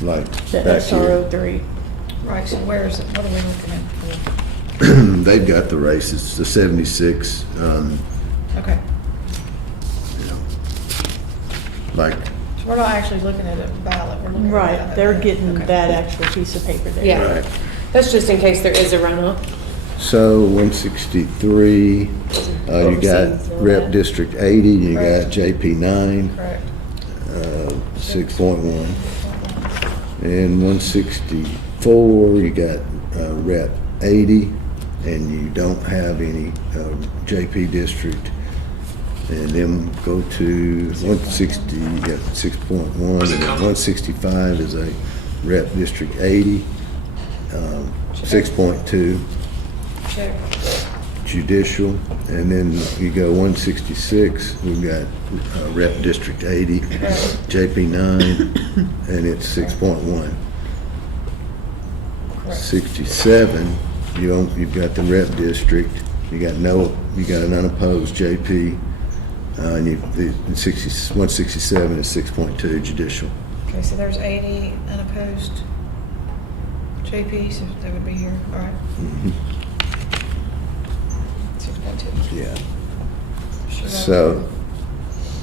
Like back SRO 3. Right, so where is it? What are we looking at for? here. They've got the races, the 76, Okay. you know, like, So we're not actually looking at a ballot, we're looking at. Right, they're getting Okay. that actual piece of paper there. Yeah. right. That's just in case there is a runoff. So 163, you got Rep District 80, you got Correct. JP9, Correct. 6.1. And 164, you got Rep 80, and you don't have any JP District. And then go to 160, you got 6.1, and then 165 is a Rep District 80, 6.2 Check. judicial, and then you go 166, we've got Rep District 80, JP9, and it's 6.1. Correct. 67, you've got the Rep District, you got an unopposed JP, and the 167 is 6.2 judicial. Okay, so there's 80 unopposed JPs, so they would be here, all right. 6.2. Yeah. Sure. So,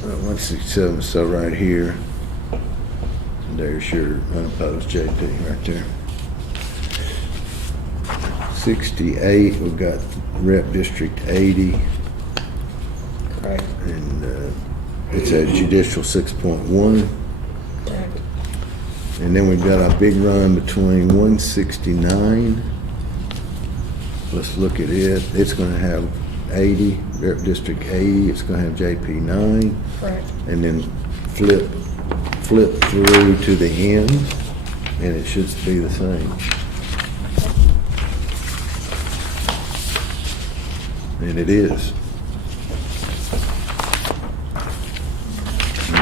167, so right here, there's your unopposed JP right there. 68, we've got Rep District 80, Correct, and it's a judicial 6.1. correct. And then we've got our big run between 169. Let's look at it. It's going to have 80, Rep District 80. It's going to have JP9. Correct. And then flip through to the end, and it should be the same. And it is.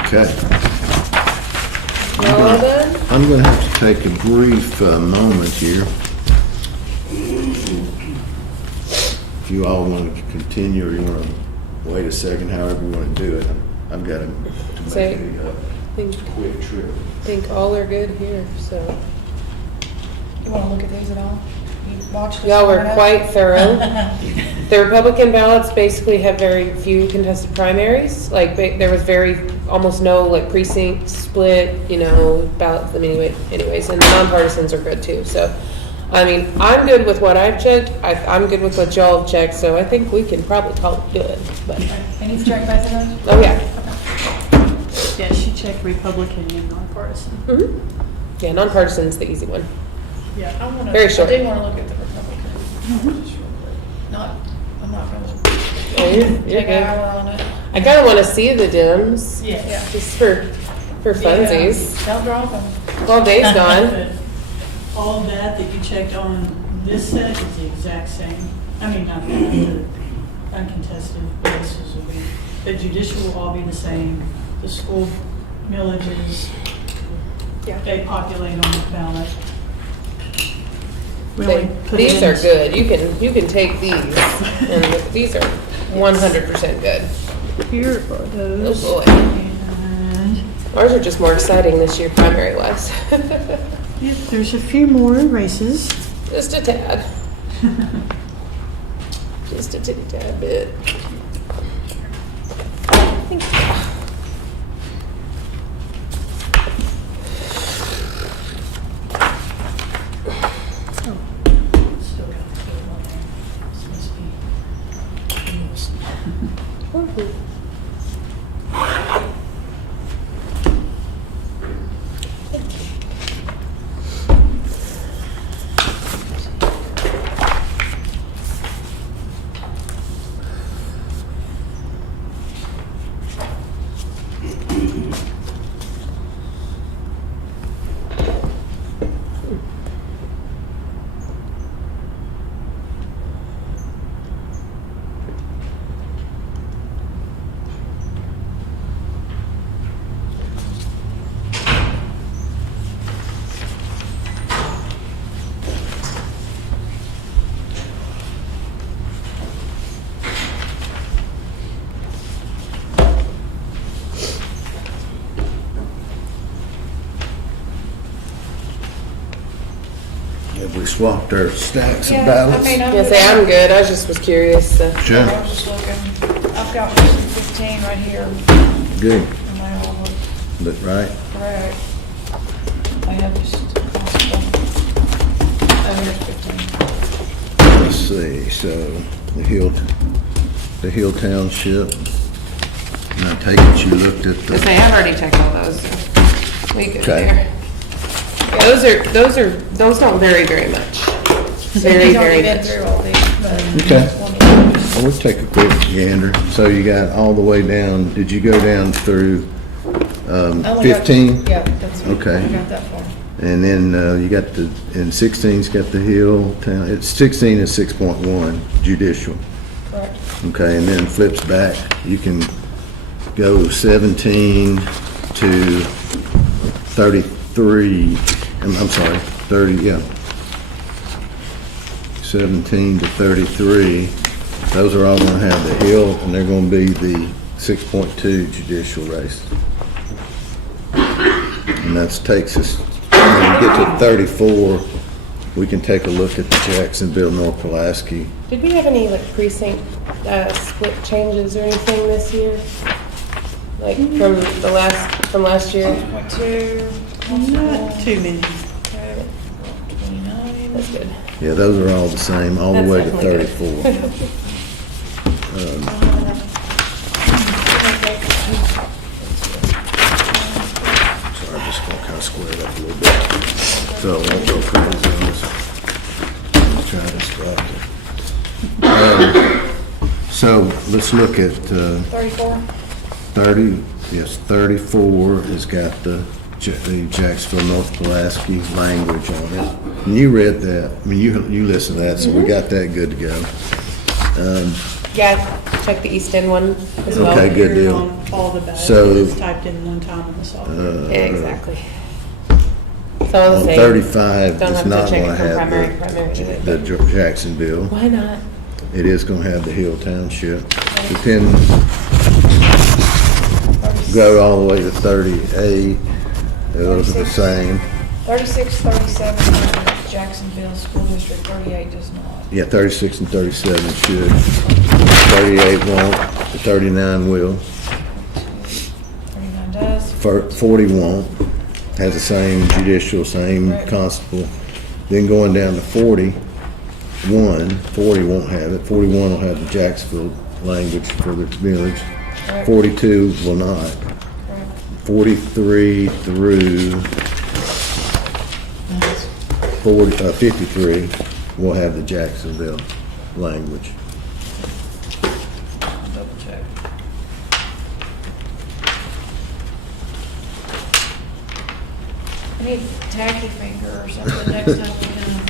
Okay. Well done. I'm going to have to take a brief moment here. If you all want to continue or you want to wait a second, however you want to do it. I've got to Say- make a Think, quick trip. think all are good here, so. You wanna look at these at all? You watched this? Y'all were one? quite thorough. The Republican ballots basically have very few contested primaries. Like, there was almost no like precinct split, ballots, anyways, and the nonpartisans are good too. So, I mean, I'm good with what I've checked. I'm good with what y'all have checked, so I think we can probably call it good, but, And you've checked both of those? oh yeah. Yeah, she checked Republican and nonpartisan. Mhm. Yeah, nonpartisan's the easy one. Yeah. Very short. I do wanna look at the Republican. Just real quick. I'm not gonna Oh, you're take an good. hour on it. I kinda wanna see the Dems, Yeah. just for funsies. Don't drop them. Well, Dave's gone. But all that you checked on this set is the exact same. I mean, not that, the uncontested races will be, the judicial will all be the same. The school millages, Yeah. they populate on the ballot. We only put These in- are good. You can take these, and these are 100% good. Here are those. Oh, boy. And, Ours are just more exciting this year, primary wise. yeah, there's a few more races. Just a tad. Just a titty tad bit. Thank you. Still got the field on there. This must be fields. Mhm. Have we swapped our stacks of Yeah, ballots? I mean, I'm Yeah, good. say I'm good. I just was curious. Sure, I was just looking. I've got 15 right here. good, And they all look but right, correct. I have just possible. Oh, here's 15. let's see, so the Hill Township, and I take it you looked at I say the, I've already checked all those. So we good Okay. there. Yeah, those don't vary very much. Very, He's already very been much. through all these, but. Okay. just wanted to- I would take a quick gander, so you got all the way down, did you go down through, I only got- 15? Yeah, that's. Okay. I got that far. And then, you got and 16's got the Hill Town, 16 is 6.1 judicial. Correct. Okay, and then flips back, you can go 17 to 33, I'm sorry, 30, yeah. 17 to 33, those are all gonna have the Hill, and they're gonna be the 6.2 judicial race. And that takes us, when we get to 34, we can take a look at the Jacksonville, North Pulaski. Did we have any like precinct split changes or anything this year? Like from last year? 6.2. Not too many. Okay, 29. That's good. Yeah, those are all the same, all the That's way to definitely good. 34. So I'm just gonna kind of square it up a little bit. So I won't go crazy on this. Try to distract it. So let's look at 34. 30, yes, 34 has got the Jacksonville, North Pulaski language on it. And you read that, I mean, you listened to that, so we got that good to go. Yeah, check the East End one as well. Okay, good Here deal. on all the ballots, So- it's typed in one time on the software. Yeah, exactly. So I was On saying, 35, don't it's have to not check gonna it from have primary, the either. Jacksonville. Why not? It is gonna have the Hill Township. It then go all the way to 38. Those are the same. 36, 37, Jacksonville School District, 38 does not. Yeah, 36 and 37 should. 38 won't, 39 will. 39 does. 40 won't. Has the same judicial, same Right. constable. Then going down to 41, 40 won't have it. 41 will have the Jacksonville language for the village. Right. 42 will not. Right. 43 through 53 will have the Jacksonville language. I'll double check. I need tacky finger or something next time we can.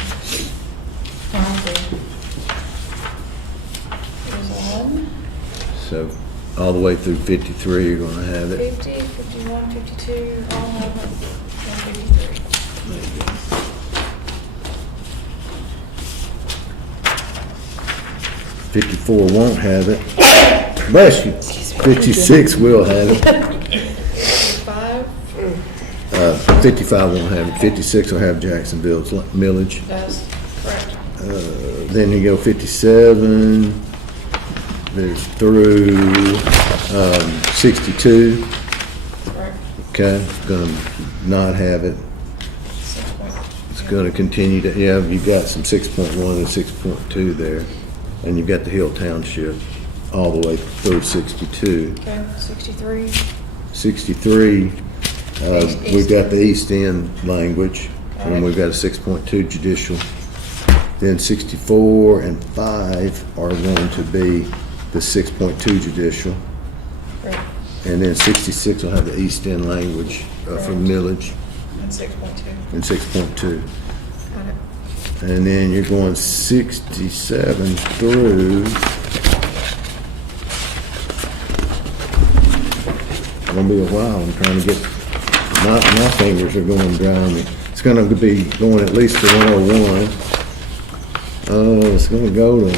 There's 1, So all the way through 53 you're gonna have it. 50, 51, 52, all of them, and 53. 54 won't have it. Bless you. 56 will have it. 55 55 won't have it. 56 will have Jacksonville's millage. does, correct. Then you go 57, there's through 62. Correct. Okay, gonna not have it. 6 point. It's gonna continue to, yeah, you've got some 6.1 and 6.2 there. And you've got the Hill Township all the way through 62. Okay, 63. 63, we've got the East End language, and Alright. we've got a 6.2 judicial. Then 64 and 5 are going to be the 6.2 judicial. Correct. And then 66 will have the East End language for Correct. millage And 6.2. and 6.2. Got it. And then you're going 67 through, gonna be a while, I'm trying to get, my fingers are going dry on me. It's gonna be going at least to 101. It's gonna go to,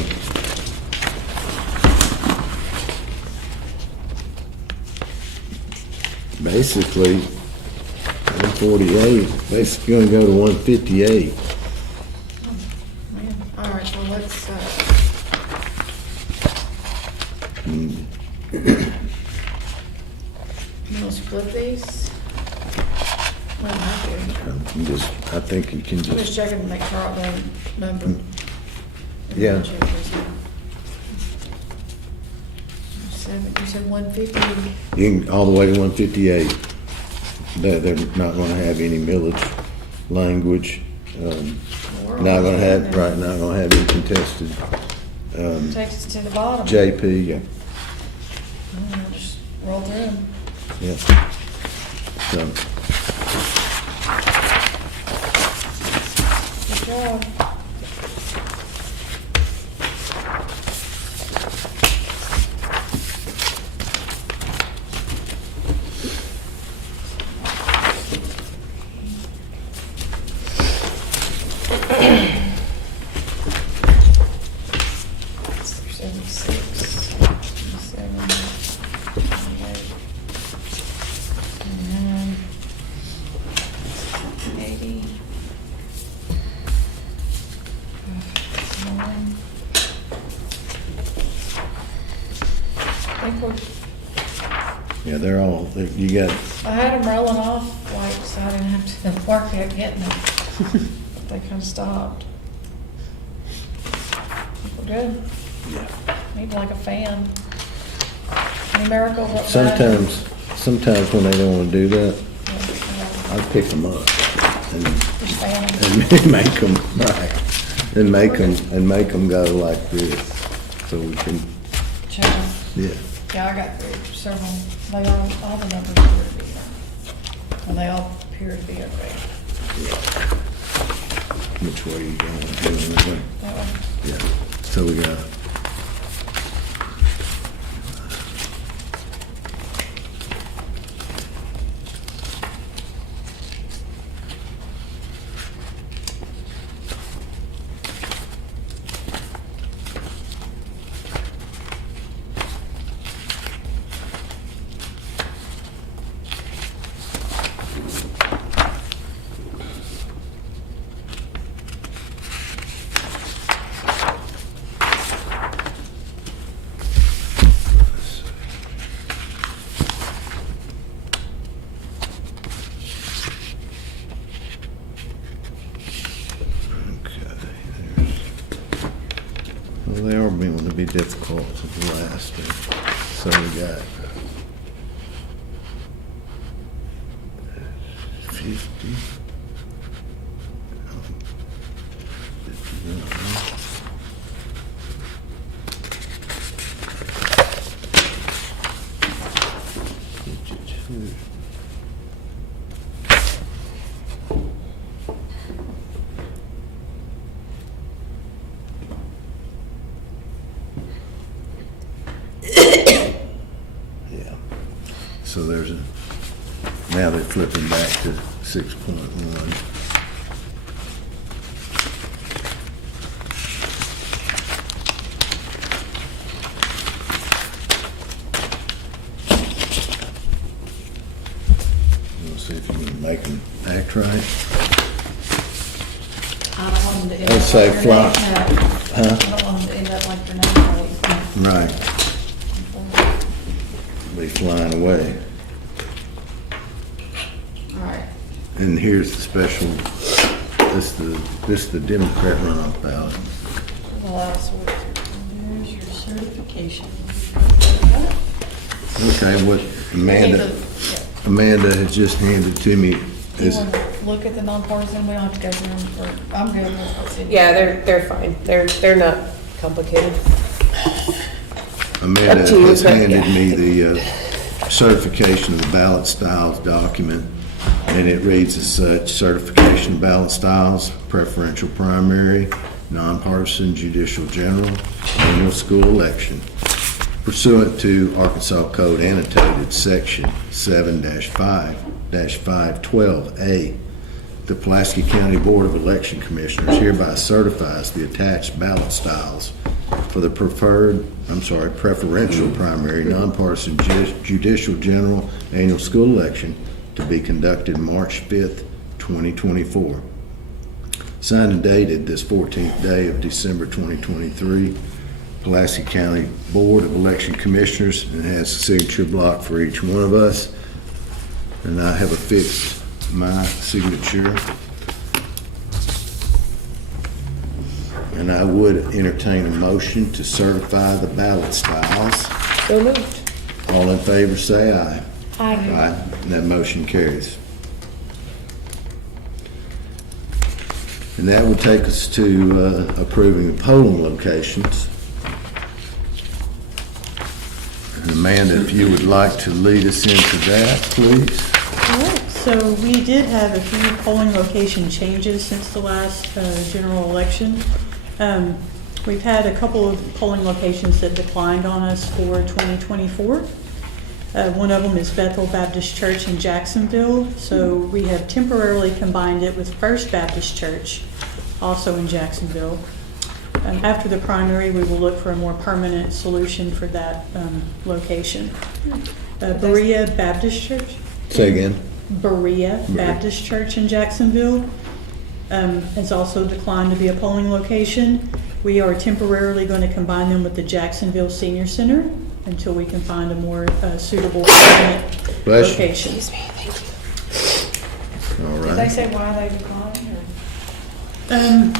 basically, 148, basically gonna go to 158. Man, all right, well, let's, we'll split these. Well, I do. I think you can I'm just just, checking to make sure all the number. Yeah. You said 150. you can, all the way to 158. They're not gonna have any millage language, not gonna have, right, not gonna have any contested, Takes us to the bottom. JP, yeah, We'll just roll through them. yeah. So, Good job. yeah, they're all, you got, I had them rolling off, like, so I didn't have to work at getting them. But they kind of stopped. We're good. Need like a fan. Any miracles up there? sometimes when they don't wanna do that, I pick them up and Just fan them. and make them, right, and make them go like this, so we can, Check 'em. yeah. Yeah, I got several, they all the numbers appear to be, and they all appear to be okay. Which way you going? That one, Yeah, so we got, be difficult to the last one. So we got 50. 52. Yeah. So there's a, now they're flipping back to 6.1. We'll see if you can make them act right. I don't want them to end Let's up say like their flop. name tag. Huh? I don't want them to end up like their name tag. Right. Be flying away. All right. And here's the special, this the Democrat runoff ballot. Well, that's what. There's your certification. Okay, what Amanda, Yeah. Amanda has just handed to me Do you is, want to look at the non-partisan? We don't have to go through them. I'm good with what's in. Yeah, they're fine. They're not complicated. Amanda Up to you, has but handed yeah. me the certification of the ballot styles document, and it reads as such: certification of ballot styles, preferential primary, nonpartisan judicial general, annual school election. Pursuant to Arkansas Code annotated section 7-5-512A, the Pulaski County Board of Election Commissioners hereby certifies the attached ballot styles for the preferential primary, nonpartisan judicial general annual school election to be conducted March 5th, 2024. Signed and dated this 14th day of December 2023, Pulaski County Board of Election Commissioners, and has a signature block for each one of us. And I have affixed my signature. And I would entertain a motion to certify the ballot styles. So moved. All in favor, say aye. Aye. Aye. And that motion carries. And that would take us to approving the polling locations. And Amanda, if you would like to lead us into that, please. All right, so we did have a few polling location changes since the last general election. We've had a couple of polling locations that declined on us for 2024. One of them is Bethel Baptist Church in Jacksonville, so we have temporarily combined it with First Baptist Church, also in Jacksonville. After the primary, we will look for a more permanent solution for that location. Berea Baptist Church. Say again. Berea Baptist Church in Jacksonville has also declined to be a polling location. We are temporarily going to combine them with the Jacksonville Senior Center until we can find a more suitable permanent Bless you. location. All Did they right. say why they declined, or?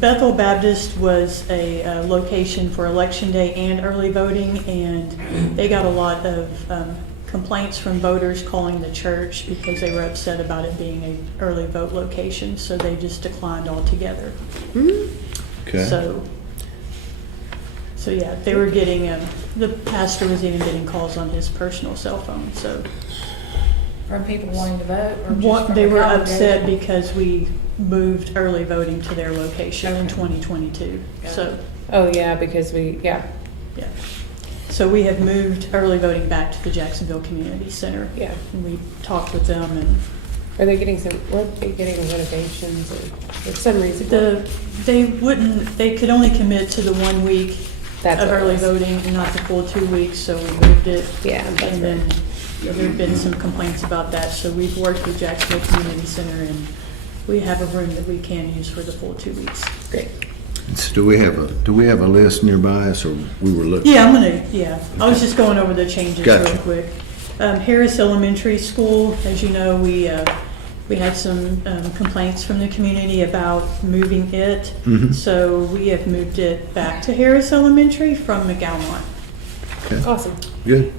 Bethel Baptist was a location for Election Day and early voting, and they got a lot of complaints from voters calling the church because they were upset about it being an early vote location, so they just declined altogether. Okay. So yeah, they were getting, the pastor was even getting calls on his personal cell phone, so. From people wanting to vote, or just from They the were congregation? upset because we moved early voting to their location in 2022, Got so, Oh, yeah, because yeah. So we have moved early voting back to the Jacksonville Community Center. yeah. And we talked with them, and Are they getting weren't they getting renovations or for some reason? they could only commit to the 1 week That's of what it early was. voting and not the full 2 weeks, so we moved it. Yeah, that's And then right. there have been some complaints about that, so we've worked with Jacksonville Community Center, and we have a room that we can use for the full 2 weeks. Great. So do we have a list nearby us, or we were looking? Yeah, I was just going over the changes Gotcha. real quick. Harris Elementary School, as you know, we We had some complaints from the community about moving it. So we have moved it back to Harris Elementary from McAlmont. Awesome. Good.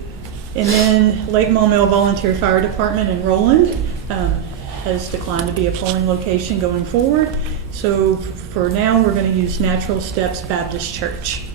And then Lake Maumelle Volunteer Fire Department in Roland has declined to be a polling location going forward. So for now, we're going to use Natural Steps Baptist Church.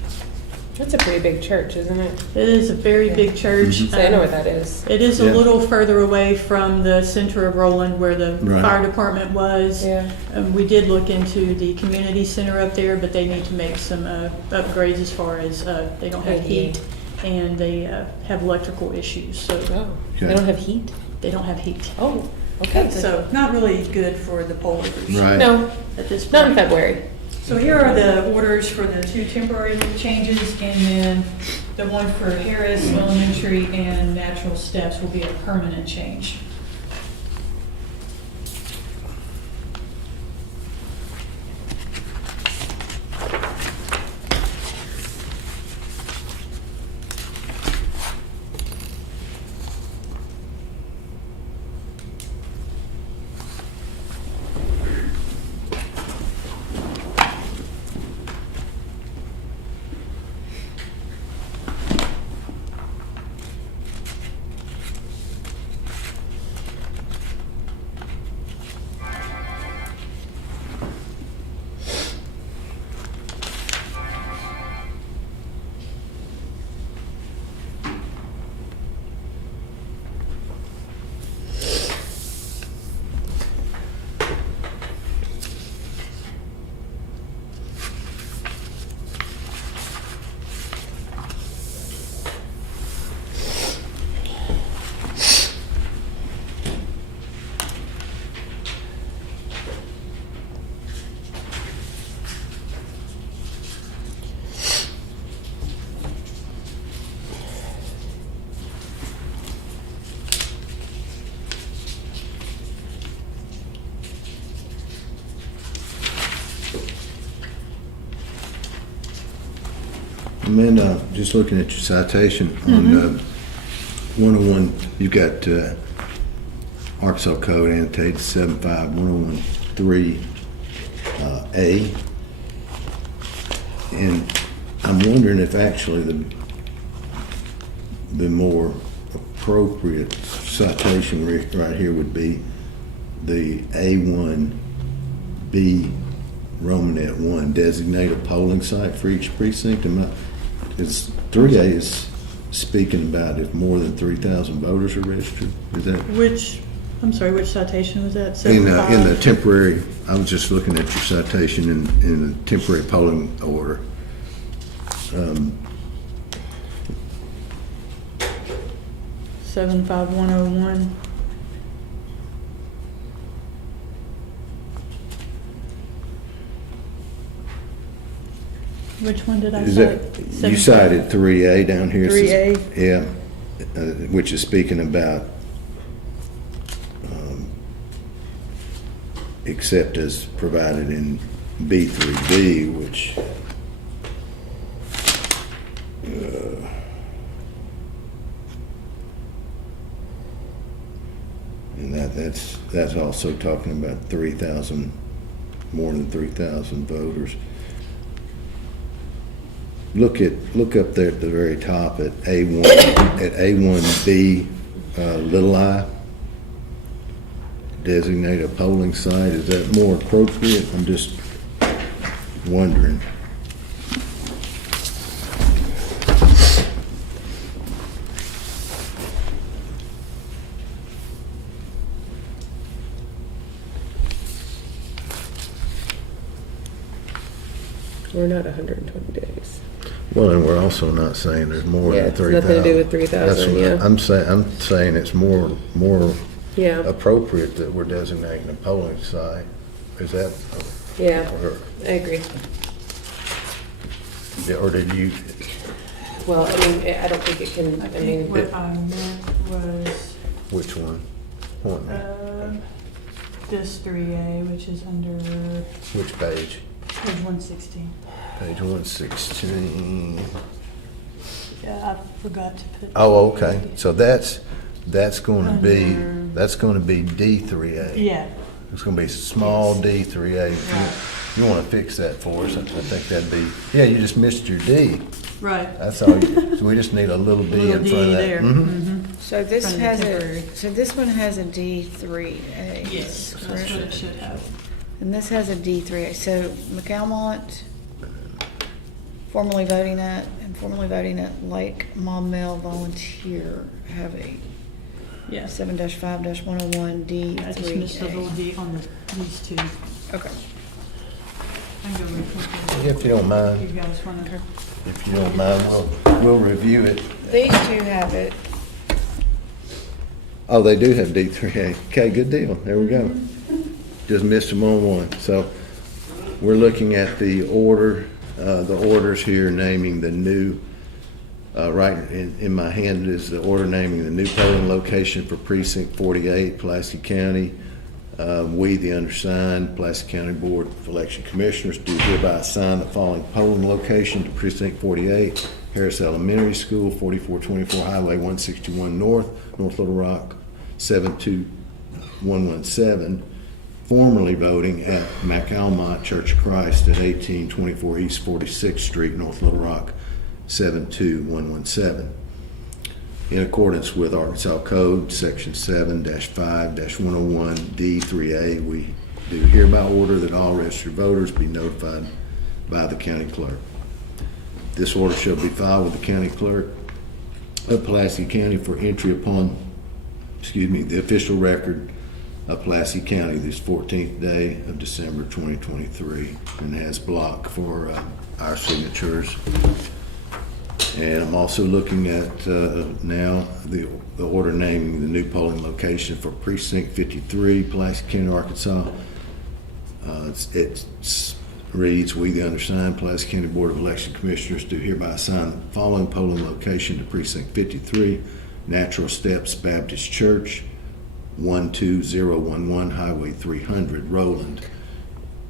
That's a pretty big church, isn't it? It is a very big church. So I know what that is. It is a Yeah. little further away from the center of Roland where the Right. fire department was. Yeah. We did look into the community center up there, but they need to make some upgrades as far as they don't have heat and they have electrical issues, so Oh, Okay. they don't have heat? they don't have heat. Oh, okay. So not really good for the poll workers Right. No, at this not in point. February. So here are the orders for the 2 temporary changes, and then the one for Harris Elementary and Natural Steps will be a permanent change. Amanda, just looking at your citation on 101, you got Arkansas Code annotated 75101.3A. And I'm wondering if actually the more appropriate citation right here would be the A1B Romanet 1, designate a polling site for each precinct. It's 3A is speaking about if more than 3,000 voters are registered. Is that Which citation was that? in the 75? temporary? I was just looking at your citation in the temporary polling order. 75101. Which one did I Is cite? that you cited 3A down here? It says- 3A? Yeah, which is speaking about except as provided in B3B, which and that's also talking about 3,000, more than 3,000 voters. Look up there at the very top at A1, at A1B, little I. Designate a polling site. Is that more appropriate? I'm just wondering. We're not 120 days. Well, and we're also not saying there's more Yeah, than it's 3,000. nothing to do with 3,000, That's what yeah. I'm saying it's more Yeah, appropriate that we're designating a polling site. Is that? yeah, I agree. Or did you? Well, I mean, I don't think it can, I I think mean, what I meant was Which one? What? this 3A, which is under Which page? page 116. Page 116. Yeah, I forgot to put. Oh, okay. So that's that's gonna be D3A. Yeah, It's gonna be small D3A. You wanna fix that for us, I think that'd be, yeah, you just missed your D. right. That's all, so we just need a little D Little in D front of that. there. Mhm. So this From the has temporary. so this one has a D3A. Yes, that's correct? what it should have. And this has a D3A. So McAlmont, formerly voting at Lake Maumelle Volunteer, have a Yeah. 7-5-101 D3A. I just missed the little D on these two. Okay. I can go read it. If you don't You mind, guys want to? if you don't mind, we'll review it. These two have it. Oh, they do have D3A. Okay, good deal. There we go. Just missed them on one. So we're looking at the orders here naming the new, right in my hand is the order naming the new polling location for precinct 48, Pulaski County. We, the undersigned, Pulaski County Board of Election Commissioners, do hereby assign the following polling location to precinct 48, Harris Elementary School, 4424 Highway 161 North, North Little Rock, 72117, formerly voting at McAlmont Church of Christ at 1824 East 46th Street, North Little Rock, 72117. In accordance with Arkansas Code, Section 7-5-101 D3A, we do hereby order that all registered voters be notified by the county clerk. This order shall be filed with the county clerk of Pulaski County for entry upon, the official record of Pulaski County this 14th day of December 2023, and has block for our signatures. And I'm also looking at now the order naming the new polling location for precinct 53, Pulaski County, Arkansas. It reads, we, the undersigned, Pulaski County Board of Election Commissioners, do hereby assign the following polling location to precinct 53, Natural Steps Baptist Church, 12011 Highway 300, Roland,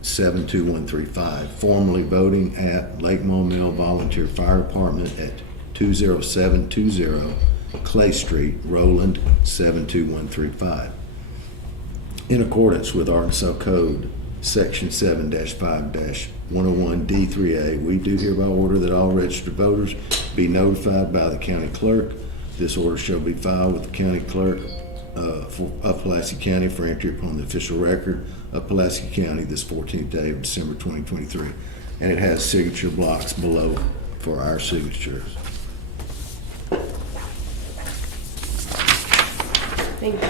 72135, formerly voting at Lake Maumelle Volunteer Fire Department at 20720 Clay Street, Roland, 72135. In accordance with Arkansas Code, Section 7-5-101 D3A, we do hereby order that all registered voters be notified by the county clerk. This order shall be filed with the county clerk of Pulaski County for entry upon the official record of Pulaski County this 14th day of December 2023. And it has signature blocks below for our signatures. Thank you.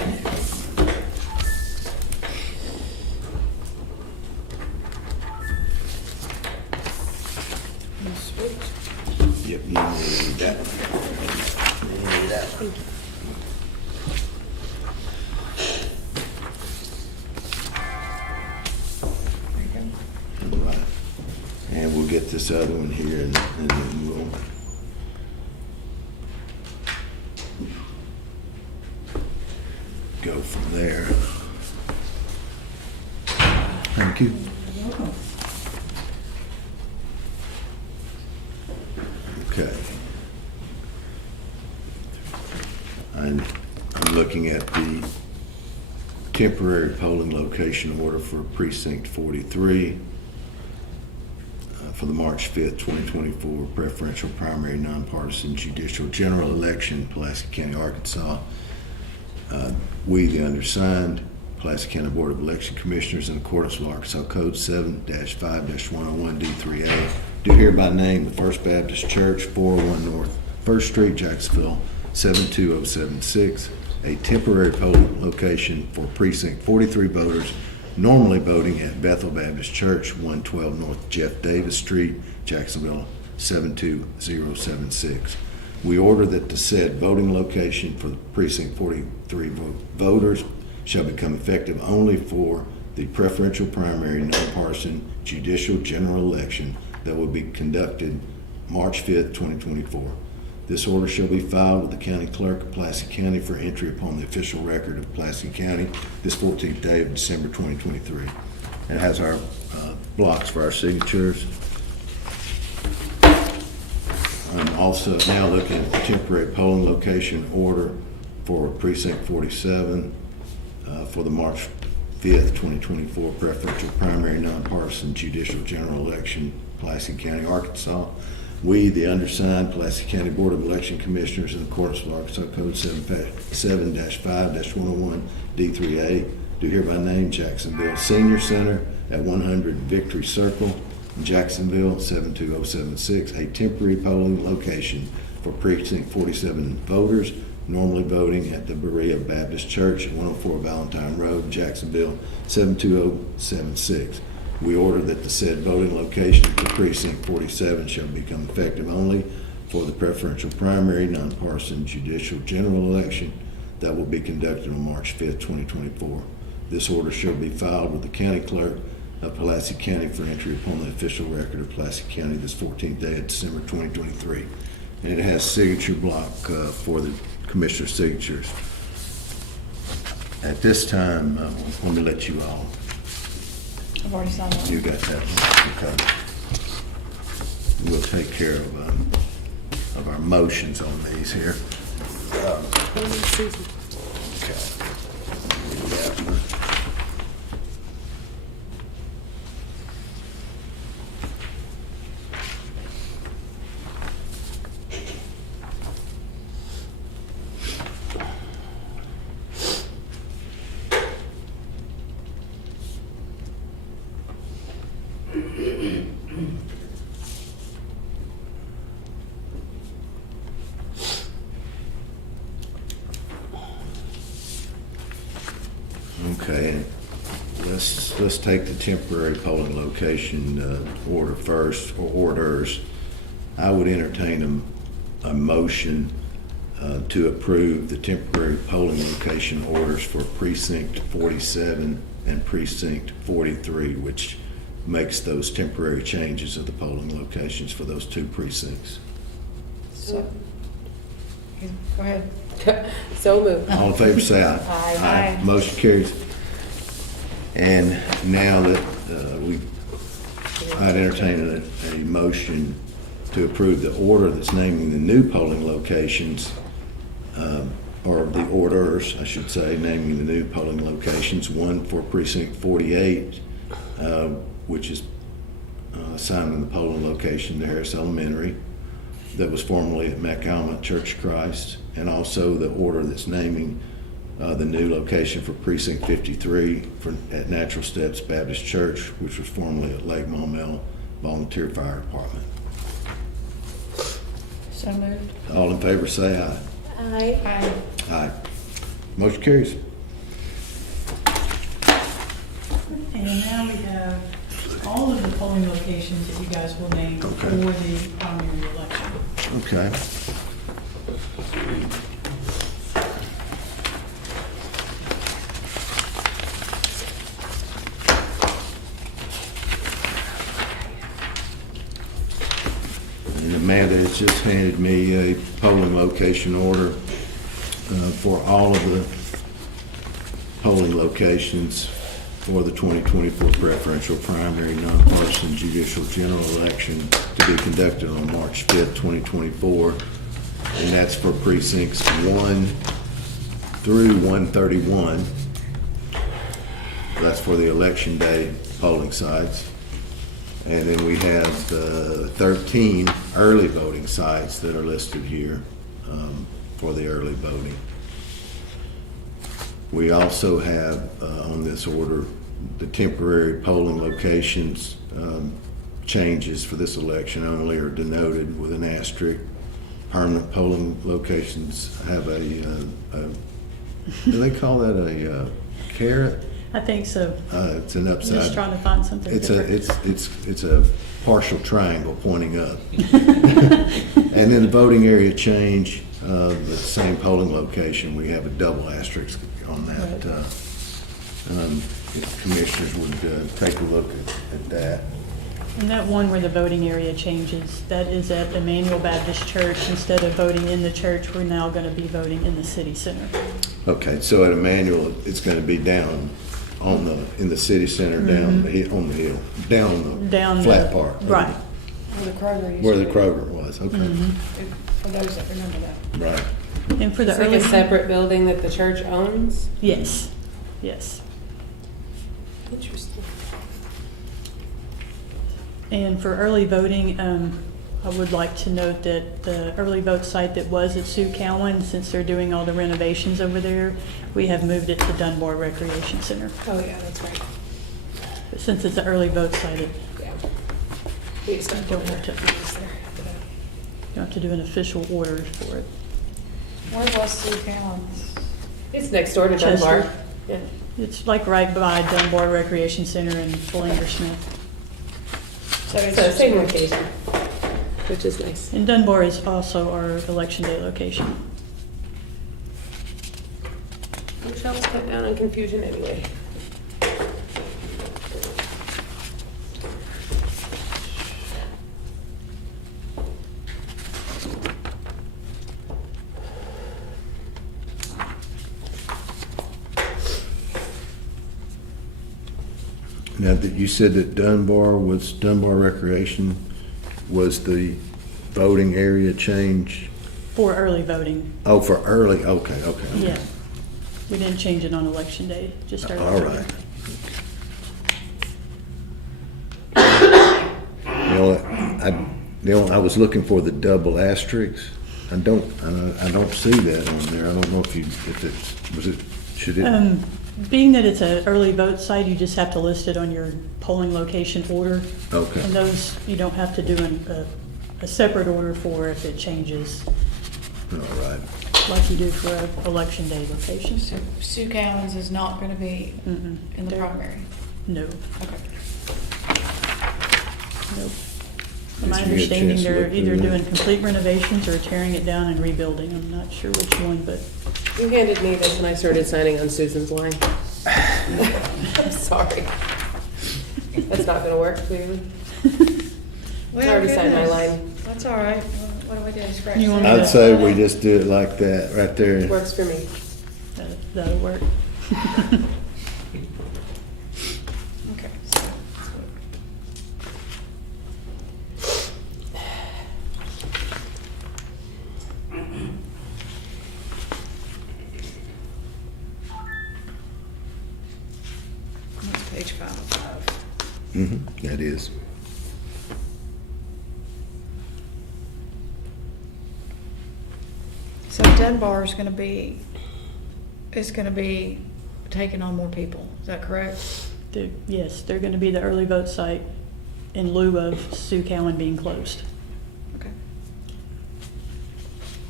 Yep, you need that. You need that. Right. And we'll get this other one here and then we'll go from there. Thank you. Okay. I'm looking at the temporary polling location order for precinct 43 for the March 5th, 2024 preferential primary nonpartisan judicial general election, Pulaski County, Arkansas. We, the undersigned, Pulaski County Board of Election Commissioners, in accordance with Arkansas Code 7-5-101 D3A, do hereby name the First Baptist Church, 401 North 1st Street, Jacksonville, 72076, a temporary polling location for precinct 43 voters normally voting at Bethel Baptist Church, 112 North Jeff Davis Street, Jacksonville, 72076. We order that the said voting location for the precinct 43 voters shall become effective only for the preferential primary nonpartisan judicial general election that will be conducted March 5th, 2024. This order shall be filed with the county clerk of Pulaski County for entry upon the official record of Pulaski County this 14th day of December 2023. It has our blocks for our signatures. I'm also now looking at the temporary polling location order for precinct 47 for the March 5th, 2024 preferential primary nonpartisan judicial general election, Pulaski County, Arkansas. We, the undersigned Pulaski County Board of Election Commissioners, in accordance with Arkansas Code 7-5-101D3A, do hereby name Jacksonville Senior Center at 100 Victory Circle, Jacksonville 72076, a temporary polling location for precinct 47 voters normally voting at the Berea Baptist Church, 104 Valentine Road, Jacksonville 72076. We order that the said voting location for precinct 47 shall become effective only for the preferential primary nonpartisan judicial general election that will be conducted on March 5th, 2024. This order shall be filed with the county clerk of Pulaski County for entry upon the official record of Pulaski County this 14th day of December 2023. And it has signature block for the commissioner signatures. At this time, let me let you all. I've already signed one. You got that one? Okay. We'll take care of our motions on these here. Okay. Do that one. Okay, let's take the temporary polling location order first, or orders. I would entertain a motion to approve the temporary polling location orders for precinct 47 and precinct 43, which makes those temporary changes of the polling locations for those two precincts. So, go ahead. So moved. All in favor, say aye. Aye. Motion carries. And now that I'd entertain a motion to approve the order that's naming the new polling locations, or the orders, I should say, naming the new polling locations. One for precinct 48, which is assigning the polling location to Harris Elementary, that was formerly at McAlmont Church of Christ, and also the order that's naming the new location for precinct 53 at Natural Steps Baptist Church, which was formerly at Lake Maumelle Volunteer Fire Department. So moved. All in favor say aye. Aye. Aye. Aye. Motion carries. And now we have all of the polling locations that you guys will name Okay. for the primary election. Okay. And Amanda has just handed me a polling location order for all of the polling locations for the 2024 preferential primary nonpartisan judicial general election to be conducted on March 5th, 2024. And that's for precincts 1 through 131. That's for the election day polling sites. And then we have 13 early voting sites that are listed here for the early voting. We also have on this order the temporary polling locations changes for this election only are denoted with an asterisk. Permanent polling locations have a do they call that a caret? I think so. It's an I'm upside. just trying to find something It's different. it's a partial triangle pointing up. And then the voting area change, the same polling location, we have a double asterisk on that. Right. If commissioners would take a look at that. And that one where the voting area changes, that is at Emmanuel Baptist Church. Instead of voting in the church, we're now going to be voting in the city center. Okay, so at Emmanuel, it's going to be down in the city center, down the hill, on the hill, down the flat part. Right. Where the Kroger used Where to the be. Kroger was, okay. For those that remember that. Right. And for the It's like early. a separate building that the church owns? Yes, yes. Interesting. And for early voting, I would like to note that the early vote site that was at Sioux Cowan, since they're doing all the renovations over there, we have moved it to Dunbar Recreation Center. Oh, yeah, that's right. But since it's an early vote site, you Yeah. We just don't have to, you don't have to do an official order for it. Where was Sioux Cowan's? It's next door to Chester. Dunbar. Yeah. It's like right by Dunbar Recreation Center and Philander Smith. So it's So just- same location, which is nice. And Dunbar is also our election day location. Which helps cut down on confusion anyway. Now, that you said that Dunbar Recreation was the voting area change? For early voting, Oh, for early, okay. yeah. We didn't change it on election day, just early. All voting. right. I was looking for the double asterisks. I don't see that on there. I don't know should it? Being that it's an early vote site, you just have to list it on your polling location order. Okay. And those, you don't have to do a separate order for if it changes, All right. like you do for an election day location. So Sioux Cowan's is not gonna be Mm-mm. in the They're- primary. No, Okay. nope. From my Did you get a understanding, chance to they're look through either that? doing complete renovations or tearing it down and rebuilding. I'm not sure which one, but You handed me this and I started signing on Susan's line. I'm sorry. That's not gonna work, clearly. I already signed my line. That's all right. What do we do? Scratch You want that? me I'd say we just do it like that, right there. Works for me. that'll work. Okay. So, that's page 505. That is. So Dunbar is gonna be taking on more people. Is that correct? Yes, they're going to be the early vote site in lieu of Sioux Cowan being closed. Okay.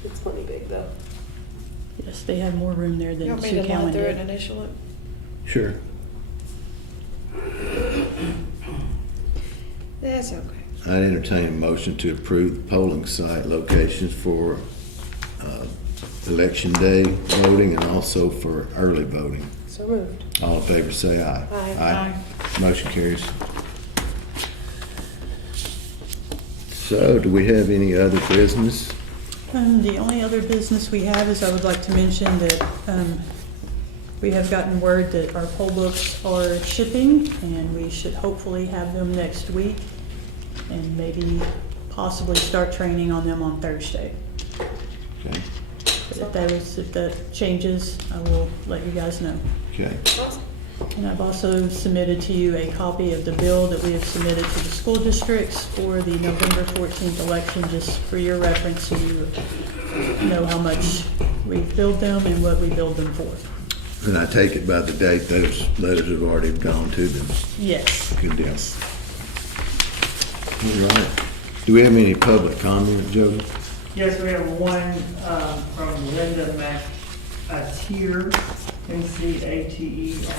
It's plenty big though. Yes, they have more room there You than want me Sioux to Cowan run through it did. and initial it? Sure. That's okay. I'd entertain a motion to approve the polling site locations for election day voting and also for early voting. So moved. All in favor, say aye. Aye. Motion carries. So, do we have any other business? The only other business we have is I would like to mention that we have gotten word that our poll books are shipping, and we should hopefully have them next week, and maybe possibly start training on them on Thursday. Okay, But if that changes, I will let you guys know. okay. Awesome. And I've also submitted to you a copy of the bill that we have submitted to the school districts for the November 14th election, just for your reference, so you know how much we've billed them and what we billed them for. And I take it by the date those letters have already gone to them. Yes. Good deal. All right. Do we have any public comment, Joe? Yes, we have one from Linda McAteer, MCATER.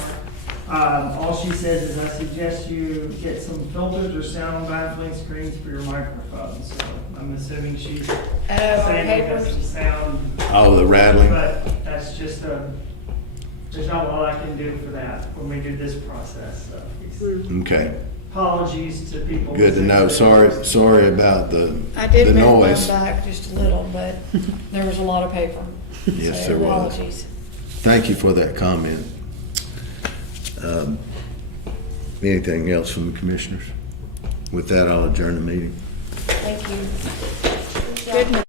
All she says is, I suggest you get some filters or sound baffling screens for your microphone. So I'm assuming she's saying it has some sound, Oh, the rattling? but that's just there's not a lot I can do for that when we do this process. So Okay, apologies to people. good to know. Sorry about the I did move noise. them back just a little, but there was a lot of paper. Yes, So there was. apologies. Thank you for that comment. Anything else from the commissioners? With that, I'll adjourn the meeting. Thank you. Good.